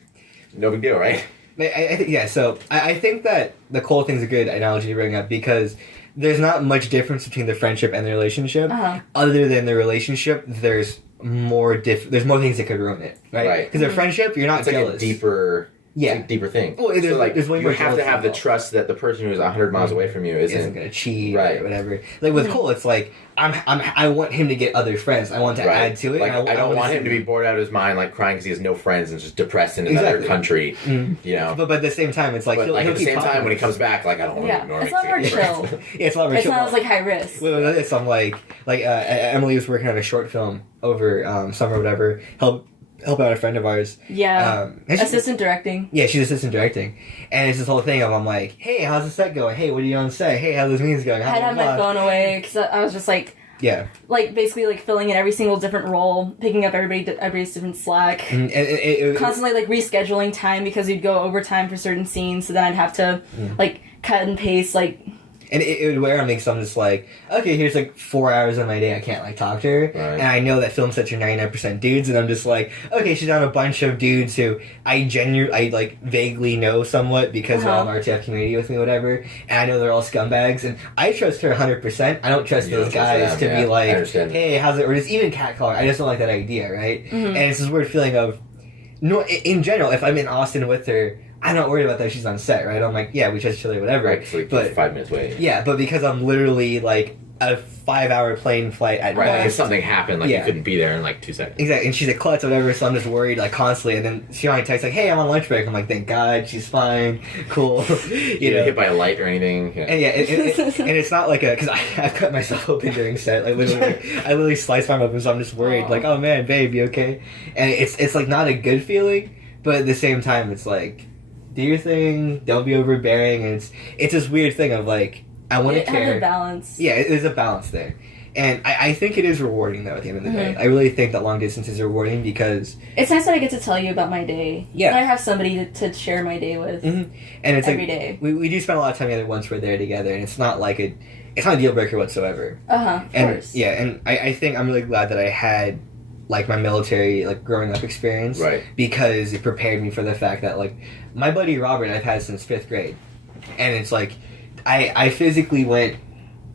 no big deal, right? I think yeah. So I think that the Cole thing's a good analogy to bring up because there's not much difference between the friendship and the relationship. Other than the relationship, there's more things that could ruin it, right? Because a friendship, you're not it's jealous. Like a deeper. Yeah, it's a deeper thing. Well, so like there's way you more have to have the trust that the person who's 100 miles away from you isn't going to cheat or whatever. Like with Cole, it's like I want him to get other friends. I want to add to it. Like I don't want him to be bored out of his mind, like crying because he has no friends and just depressed in another country. You know. But at the same time, it's like he'll at the same time when he comes back, like I don't want to ignore him. It's not more chill. Yeah, it's not more chill. It's not like high risk. It's like Emily was working on a short film over summer or whatever. Help out a friend of ours. Yeah. Assistant directing. Yeah, she's assistant directing. And it's this whole thing of I'm like, hey, how's the set going? Hey, what are you on set? Hey, how's those meetings going? I had my phone away because I was just like... Yeah. Like, basically, like, filling in every single different role, picking up everybody's different slack. And it constantly, like, rescheduling time because we'd go overtime for certain scenes, so then I'd have to, like, cut and paste, like... And it would wear on me because I'm just like, okay, here's like 4 hours of my day I can't like talk to her. Right. And I know that film sets are 99% dudes, and I'm just like, okay, she's on a bunch of dudes who I like vaguely know somewhat because they're all in the RTF community with me, whatever. And I know they're all scumbags, and I trust her 100%. I don't trust those guys to be like, hey, how's it? Or just even catcalling. I just don't like that idea, right? Mm-hmm. And it's this weird feeling of, no, in general, if I'm in Austin with her, I'm not worried about that she's on set, right? I'm like, yeah, we just chill or whatever. Right, so like but 5 minutes away. Yeah, but because I'm literally like a 5-hour plane flight at right, because something happened, like you couldn't be there in like 2 seconds. Exactly, and she's a klutz or whatever, so I'm just worried like constantly. And then she only texts like, "Hey, I'm on lunch break." I'm like, "Thank God, she's fine, cool." You know, hit by a light or anything. Yeah. And and it's not like because I've cut myself open during set. Like literally, I literally sliced my open, so I'm just worried. Like, oh man, babe, you okay? And it's like not a good feeling, but at the same time, it's like, do your thing, don't be overbearing, and it's this weird thing of like, I want to care. It has a balance. Yeah, there's a balance there. And I think it is rewarding, though, at the end of the day. I really think that long distance is rewarding because... It's nice that I get to tell you about my day. Yeah. And I have somebody to share my day with and it's every day. We do spend a lot of time together once we're there together, and it's not like it's not a deal breaker whatsoever. Of course. Yeah, and I think I'm really glad that I had, like, my military, like, growing up experience. Right. Because it prepared me for the fact that, like, my buddy Robert I've had since 5th grade. And it's like, I physically went...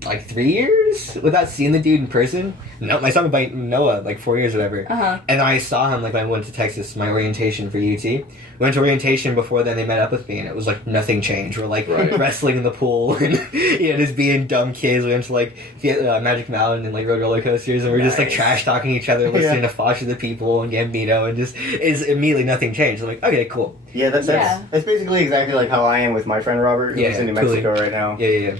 like 3 years without seeing the dude in person. No, I saw him by Noah like 4 years or whatever. And I saw him like when I went to Texas, my orientation for UT. We went to orientation before then. They met up with me, and it was like nothing changed. We're like wrestling in the pool and just being dumb kids. We went to like Magic Mountain and like rode roller coasters, and we're just like trash talking each other, listening to Fosh of the People and Gambino, and just is immediately nothing changed. I'm like, okay, cool. Yeah, that's basically exactly like how I am with my friend Robert, who's in New Mexico right now. Yeah.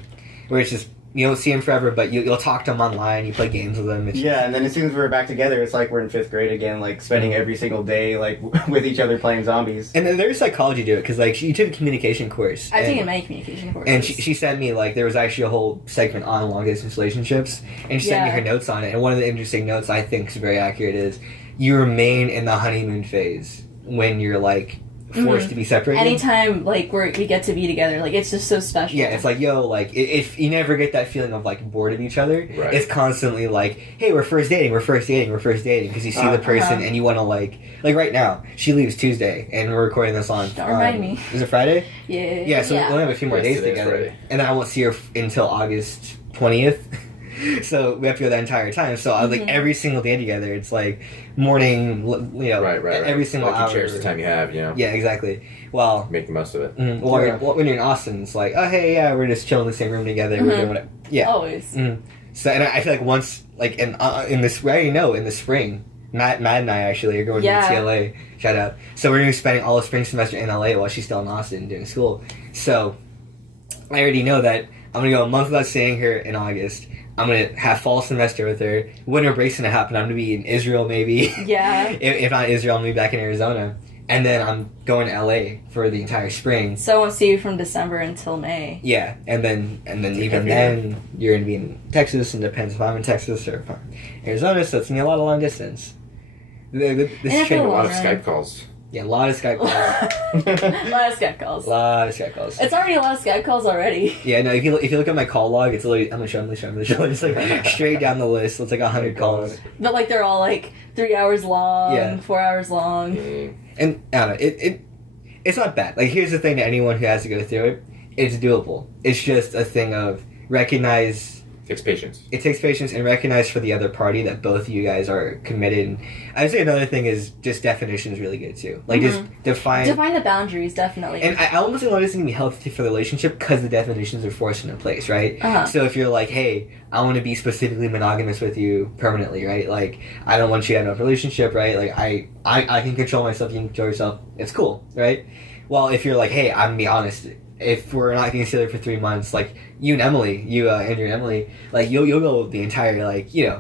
Where it's just you don't see him forever, but you'll talk to him online. You play games with him. And then as soon as we're back together, it's like we're in 5th grade again, like spending every single day like with each other playing zombies. And then there's psychology to it because like you took a communication course. I've taken many communication courses. And she sent me like there was actually a whole segment on long distance relationships, and she sent me her notes on it. And one of the interesting notes I think is very accurate is you remain in the honeymoon phase when you're like forced to be separated. Anytime like we get to be together, like it's just so special. Yeah, it's like like if you never get that feeling of like bored of each other, it's constantly like, hey, we're first dating because you see the person and you want to like right now she leaves Tuesday and we're recording this on. Don't remind me. Is it Friday? Yeah. Yeah, so we'll have a few more days together, Friday. and then I won't see her until August 20th. So we have to go that entire time. So I like every single day together. It's like morning, every single hour. You cherish the time you have, Yeah, exactly. Well, make the most of it. When you're in Austin, it's like, oh hey, yeah, we're just chilling in the same room together. We're doing whatever. Yeah, always. So and I feel like once like in this, we already know in the spring, Matt and I actually are going to UTLA. Shout out. So we're going to be spending all the spring semester in LA while she's still in Austin doing school. So I already know that I'm going to go a month without seeing her in August. I'm going to have fall semester with her. Winter break's going to happen. I'm going to be in Israel maybe. Yeah. If not Israel, I'm going to be back in Arizona. And then I'm going to LA for the entire spring. So I won't see you from December until May. Yeah. And then even then, you're going to be in Texas, and depends if I'm in Texas or if I'm in Arizona. So it's going to be a lot of long distance. This is a lot of Skype calls. Yeah, a lot of Skype calls. A lot of Skype calls. A lot of Skype calls. It's already a lot of Skype calls already. Yeah, no, if you look at my call log, it's literally, I'm gonna show. It's like straight down the list. It's like 100 calls. But like they're all like 3 hours long, 4 hours long. And I don't know, it's not bad. Like here's the thing to anyone who has to go through it, it's doable. It's just a thing of recognize. It takes patience. It takes patience and recognize for the other party that both of you guys are committed. And I'd say another thing is just definition is really good too. Like just define the boundaries, definitely. And I almost think this is gonna be healthy for the relationship because the definitions are forced into place, right? So if you're like, hey, I want to be specifically monogamous with you permanently, right? Like I don't want you to have a relationship, right? Like I can control myself, you can control yourself. It's cool, right? Well, if you're like, hey, I'm gonna be honest. If we're not getting together for 3 months, like you and Emily, Andrew and Emily, like you'll go the entire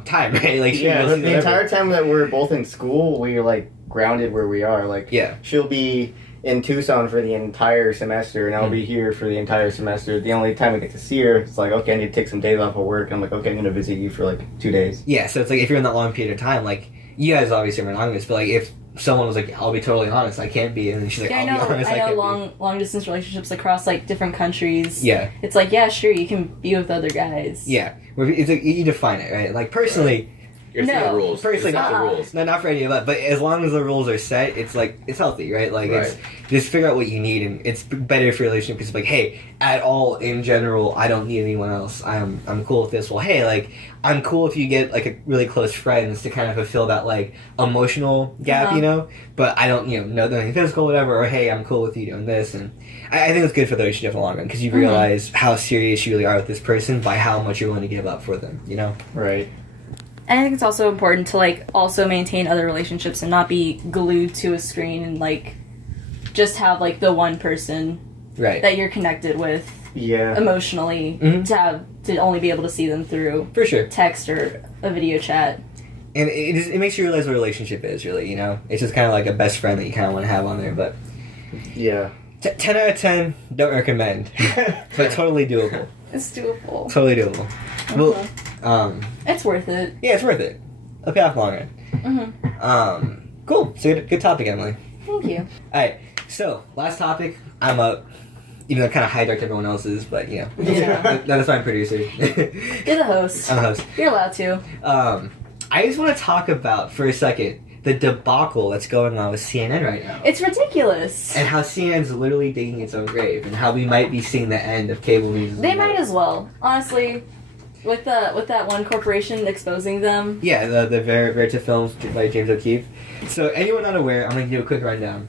time, right? Like the entire time that we're both in school, we're like grounded where we are. Like she'll be in Tucson for the entire semester, and I'll be here for the entire semester. The only time I get to see her, it's like, okay, I need to take some days off of work. I'm like, okay, I'm gonna visit you for like 2 days. Yeah, so it's like if you're in that long period of time, like you guys obviously are monogamous, but like if someone was like, I'll be totally honest, I can't be, and then she's like, I'll be honest, I can't be. long distance relationships across like different countries. Yeah, it's like sure, you can be with other guys. Yeah, it's like, you define it, right? Like personally, the rules. Personally, not the rules. No, not for any of that. But as long as the rules are set, it's like it's healthy, right? Like it's just figure out what you need, and it's better for your relationship because it's like, hey, at all in general, I don't need anyone else. I'm cool with this. Well, hey, like I'm cool if you get like a really close friends to kind of fulfill that like emotional gap, But I don't, know anything physical, whatever. Or hey, I'm cool with you doing this, and I think it's good for the relationship in the long run because you realize how serious you really are with this person by how much you're willing to give up for them, Right. And I think it's also important to like also maintain other relationships and not be glued to a screen and like just have like the one person that you're connected with emotionally to only be able to see them through text or a video chat. And it makes you realize what a relationship is really, It's just kind of like a best friend that you kind of want to have on there, but 10 out of 10, don't recommend, but totally doable. It's doable. Totally doable. Well, it's worth it. Yeah, it's worth it. It'll pay off long run. Cool. So good topic, Emily. Thank you. All right. So last topic. I'm up. Even though I kind of hijacked everyone else's, but that's why I'm producer. You're the host. I'm the host. You're allowed to. I just want to talk about for a second the debacle that's going on with CNN right now. It's ridiculous. And how CNN's literally digging its own grave, and how we might be seeing the end of cable news. They might as well, honestly. With that one corporation exposing them. Yeah, the Verita Films by James O'Keefe. So anyone not aware, I'm going to do a quick rundown.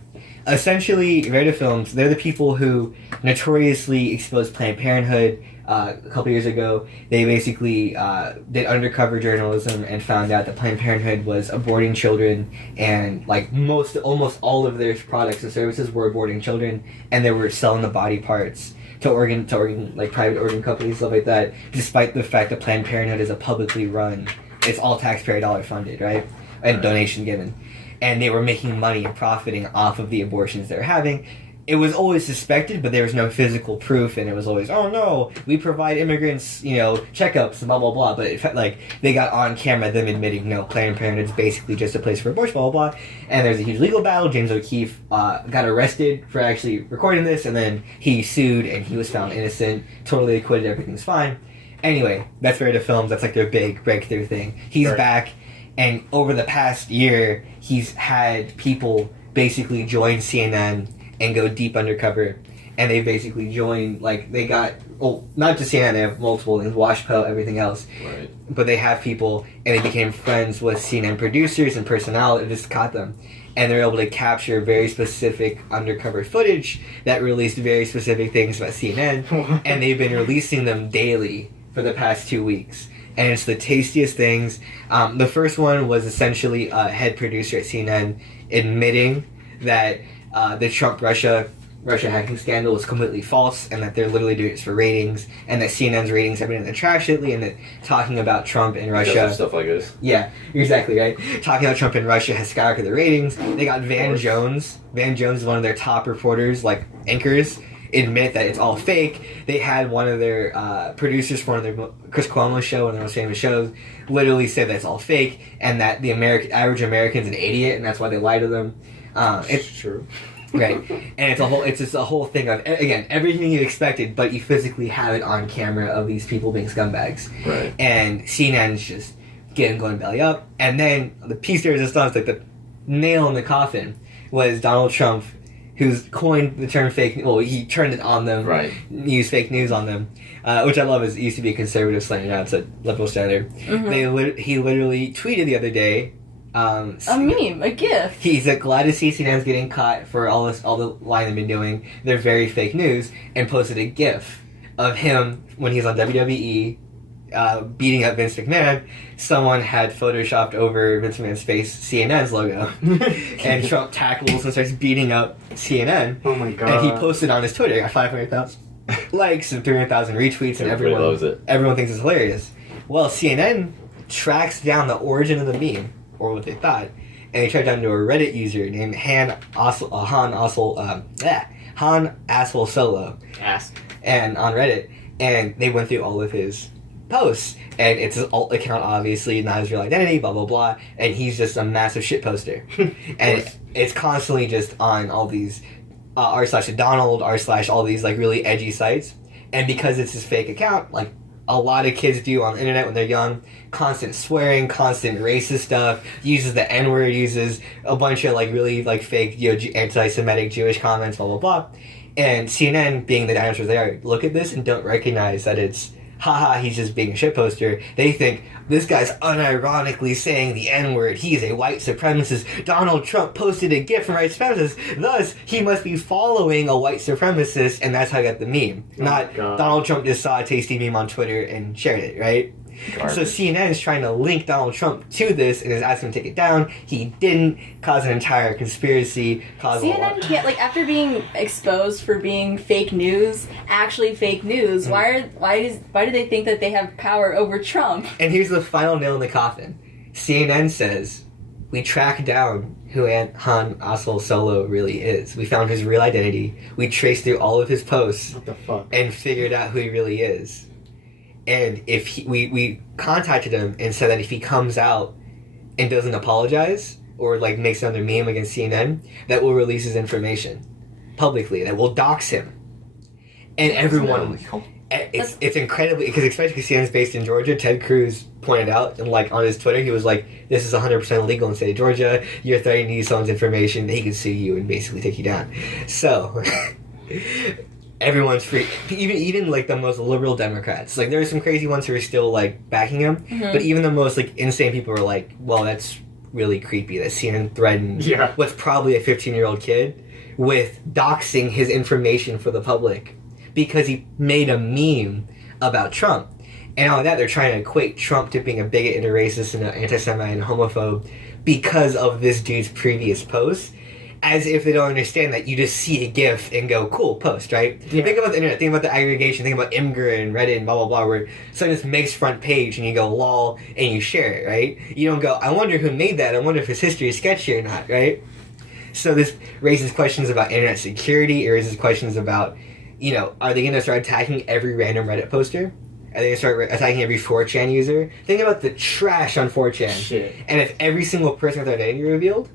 essentially, Verda Films, they're the people who notoriously exposed Planned Parenthood. A couple years ago, they basically did undercover journalism and found out that Planned Parenthood was aborting children, and like almost all of their products and services were aborting children, and they were selling the body parts to organ like private organ companies, stuff like that. Despite the fact that Planned Parenthood is a publicly run, it's all taxpayer dollar funded, right, and donation given, and they were making money and profiting off of the abortions they were having. It was always suspected, but there was no physical proof, and it was always, oh no, we provide immigrants, checkups, blah, blah, blah. But it felt like they got on camera them admitting, no, Planned Parenthood is basically just a place for abortion, blah, blah, blah. And there's a huge legal battle. James O'Keefe got arrested for actually recording this, and then he sued, and he was found innocent, totally acquitted, everything's fine. Anyway, that's Verda Films. That's like their big breakthrough thing. He's back, and over the past year, he's had people basically join CNN and go deep undercover, and they basically joined, like, they got, not just CNN, they have multiple things, WashPo, everything else, right. But they have people, and they became friends with CNN producers and personnel that just caught them, and they're able to capture very specific undercover footage that released very specific things about CNN, and they've been releasing them daily for the past 2 weeks, and it's the tastiest things. The first one was essentially a head producer at CNN admitting that the Trump Russia hacking scandal was completely false, and that they're literally doing it for ratings, and that CNN's ratings have been in the trash lately, and that talking about Trump and Russia, stuff like this. Yeah, exactly right. Talking about Trump and Russia has skyrocketed the ratings. They got Van Jones. Van Jones is one of their top reporters, like anchors, admit that it's all fake. They had one of their producers for one of their Chris Cuomo show, one of their most famous shows, literally said that it's all fake, and that the average American's an idiot, and that's why they lie to them. It's true. Right, and it's just a whole thing of, again, everything you expected, but you physically have it on camera of these people being scumbags. Right. And CNN's just going belly up, and then the piece de resistance, like the nail in the coffin, was Donald Trump, who's coined the term fake. Well, he turned it on them. Right. Used fake news on them, which I love. It used to be a conservative slang, now it's a liberal standard. Mm-hmm. He literally tweeted the other day. A meme, a GIF. He's glad to see CNN's getting caught for all the lying they've been doing. They're very fake news, and posted a GIF of him when he's on WWE beating up Vince McMahon. Someone had photoshopped over Vince McMahon's face CNN's logo, and Trump tackles and starts beating up CNN. Oh my god! And he posted on his Twitter, got 500,000 likes and 300,000 retweets, and everyone loves it. Everyone thinks it's hilarious. Well, CNN tracks down the origin of the meme, or what they thought, and they tracked down to a Reddit user named Han Asshole Solo, and on Reddit, and they went through all of his posts, and it's his alt account, obviously not his real identity, blah blah blah, and he's just a massive shit poster, and it's constantly just on all these r/Donald, r/ all these like really edgy sites, and because it's his fake account, like a lot of kids do on the internet when they're young, constant swearing, constant racist stuff, uses the N-word, uses a bunch of like really like fake anti-Semitic Jewish comments, blah blah blah, and CNN, being the dinosaurs they are, look at this and don't recognize that it's haha, he's just being a shitposter. They think this guy's unironically saying the N-word. He's a white supremacist. Donald Trump posted a GIF from white supremacists. Thus, he must be following a white supremacist, and that's how I got the meme. Not Donald Trump just saw a tasty meme on Twitter and shared it, right? Garbage. So CNN is trying to link Donald Trump to this and is asking him to take it down. He didn't, cause an entire conspiracy. CNN can't, like, after being exposed for being fake news, actually fake news. Mm-hmm. Why do they think that they have power over Trump? And here's the final nail in the coffin. CNN says, we tracked down who Han Asshole Solo really is. We found his real identity. We traced through all of his posts. What the fuck? And figured out who he really is. And if we contacted him and said that if he comes out and doesn't apologize or like makes another meme against CNN, that will release his information publicly. That will dox him. And everyone, it's incredibly, because especially because CNN's based in Georgia. Ted Cruz pointed out, and like on his Twitter, he was like, "This is 100% illegal in the state of Georgia. You're threatening to use someone's information. He can sue you and basically take you down." So. Everyone's free, even like the most liberal Democrats. Like there are some crazy ones who are still like backing him, but even the most like insane people are like, "Well, that's really creepy that CNN threatened what's probably a 15-year-old kid with doxing his information for the public because he made a meme about Trump. And all that, they're trying to equate Trump to being a bigot and a racist and an anti-Semite and homophobe because of this dude's previous post, as if they don't understand that you just see a GIF and go, cool, post, right? Yeah. Think about the internet, think about the aggregation, think about Imgur and Reddit and blah, blah, blah, where someone just makes front page and you go, lol, and you share it, right? You don't go, I wonder who made that, I wonder if his history is sketchy or not, right? So this raises questions about internet security, it raises questions about, you know, are they going to start attacking every random Reddit poster? Are they going to start attacking every 4chan user? Think about the trash on 4chan. Shit. And if every single person with their identity revealed,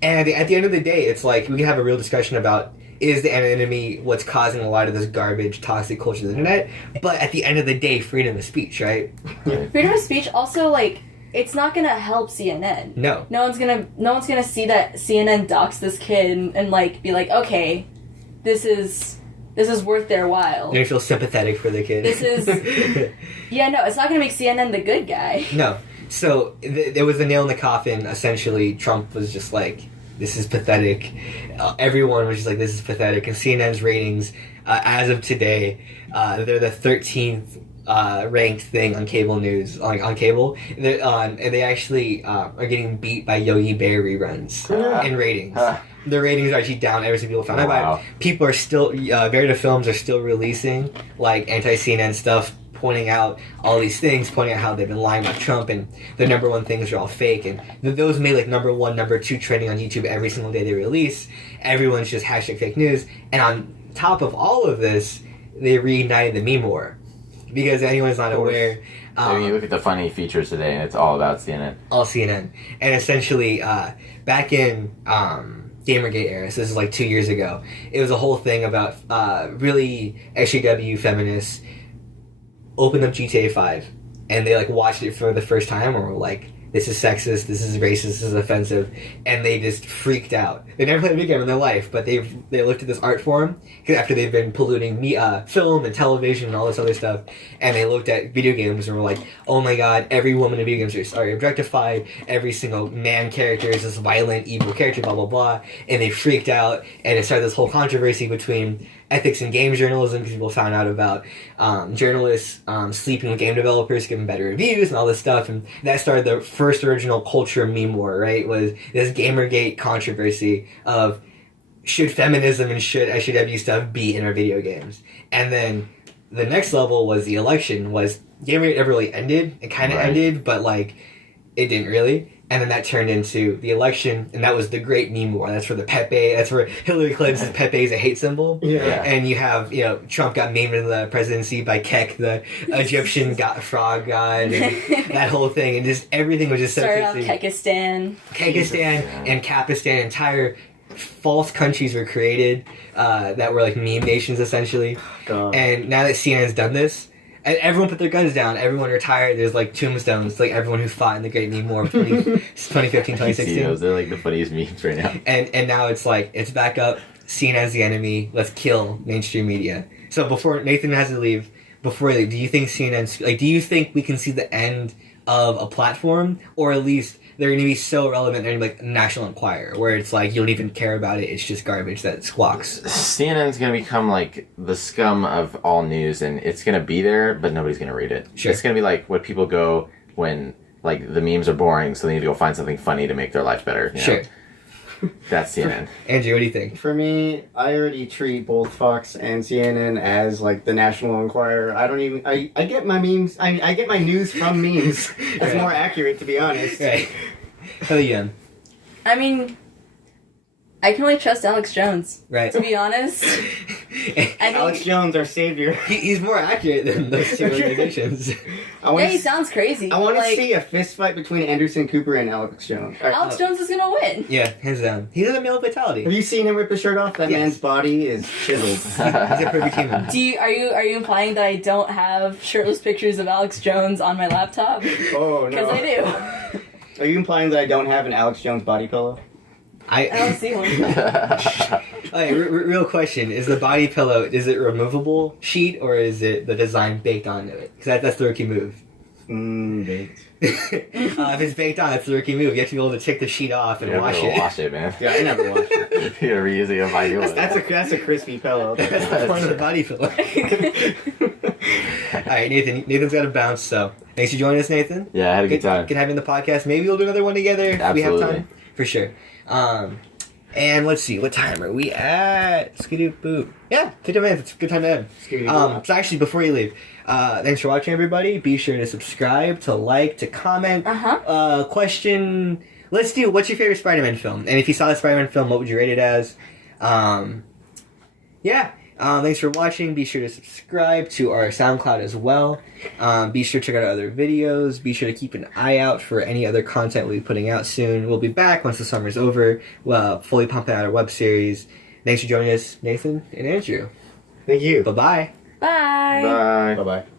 and at the end of the day, it's like we can have a real discussion about is the anonymity what's causing a lot of this garbage, toxic culture of the internet? But at the end of the day, freedom of speech, right? Freedom of speech also, like, it's not gonna help CNN. No. No one's gonna see that CNN doxed this kid and like be like, okay, this is worth their while. You feel sympathetic for the kid. This is yeah, no, it's not gonna make CNN the good guy. No. So there was a nail in the coffin. Essentially, Trump was just like, this is pathetic. Everyone was just like, this is pathetic. And CNN's ratings, as of today, they're the 13th ranked thing on cable news, on cable. And they actually are getting beat by Yogi Bear reruns in ratings. The ratings are actually down ever since people found out about it. People are still, Verita Films are still releasing like anti-CNN stuff, pointing out all these things, pointing out how they've been lying about Trump and the number one things are all fake. And those made like number one, number two trending on YouTube every single day they release. Everyone's just hashtag fake news. And on top of all of this, they reignited the meme war. Because anyone's not aware. I mean, you look at the funny features today and it's all about CNN. All CNN. And essentially, back in Gamergate era, so this is like 2 years ago, it was a whole thing about really SJW feminists opened up GTA 5 and they like watched it for the first time and were like, this is sexist, this is racist, this is offensive, and they just freaked out. They never played a video game in their life, but they looked at this art form after they've been polluting film and television and all this other stuff, and they looked at video games and were like, oh my god, every woman in video games are objectified, every single man character is this violent, evil character, blah, blah, blah, and they freaked out, and it started this whole controversy between ethics in game journalism because people found out about journalists sleeping with game developers, giving better reviews and all this stuff, and that started the first original culture meme war, right? Was this Gamergate controversy of should feminism and should SJW stuff be in our video games? And then the next level was the election. Was Gamergate ever really ended? It kind of ended, but like it didn't really. And then that turned into the election, and that was the great meme war. That's where the Pepe, that's where Hillary Clinton's Pepe is a hate symbol. Yeah. And you have, Trump got named into the presidency by Kek, the Egyptian frog god, and that whole thing. And just everything was just so started off Kekistan and Kapistan, entire false countries were created that were like meme nations, essentially. God. And now that CNN's done this, everyone put their guns down. Everyone retired. There's like tombstones, like everyone who fought in the Great Meme War of 2015, 2016. Those are like the funniest memes right now. And now it's like it's back up. CNN's the enemy. Let's kill mainstream media. So before Nathan has to leave, do you think CNN's like? Do you think we can see the end of a platform, or at least they're going to be so relevant they're going to be like National Enquirer, where it's like you don't even care about it, it's just garbage that squawks. CNN's going to become like the scum of all news, and it's going to be there, but nobody's going to read it. Sure. It's going to be like what people go when like the memes are boring, so they need to go find something funny to make their life better. You know? Sure. That's CNN. Andrew, what do you think? For me, I already treat both Fox and CNN as like the National Enquirer. I get my memes. I get my news from memes. That's more accurate, to be honest. Right. How about you? I mean, I can only trust Alex Jones. Right. To be honest. Alex Jones, our savior. He's more accurate than those two organizations. He sounds crazy. I want to see a fist fight between Anderson Cooper and Alex Jones. Alex Jones is gonna win. Yeah, hands down. He has a male vitality. Have you seen him rip his shirt off? That man's body is chiseled. He's a perfect human. Are you implying that I don't have shirtless pictures of Alex Jones on my laptop? Oh no. Because I do. Are you implying that I don't have an Alex Jones body pillow? I don't see one. Okay, real question: is the body pillow it removable sheet or is it the design baked onto it? Because that's the rookie move. Baked. If it's baked on, that's the rookie move. You have to be able to take the sheet off and wash it. Wash it, man. Yeah, I never washed it. You're reusing it by yours. That's a crispy pillow. That's the point of the body filler. Alright, Nathan. Nathan's got to bounce, so thanks for joining us, Nathan. Yeah, I had a good time. Good having the podcast. Maybe we'll do another one together if we have time. For sure. And let's see, what time are we at? Skidoo boop. Yeah, 50 minutes. It's a good time to end. So actually, before you leave, thanks for watching, everybody. Be sure to subscribe, to like, to comment. Question. Let's do, what's your favorite Spider-Man film? And if you saw the Spider-Man film, what would you rate it as? Thanks for watching. Be sure to subscribe to our SoundCloud as well. Be sure to check out our other videos. Be sure to keep an eye out for any other content we'll be putting out soon. We'll be back once the summer's over. Well, fully pumping out our web series. Thanks for joining us, Nathan and Andrew. Thank you. Bye-bye. Bye. Bye. Bye-bye.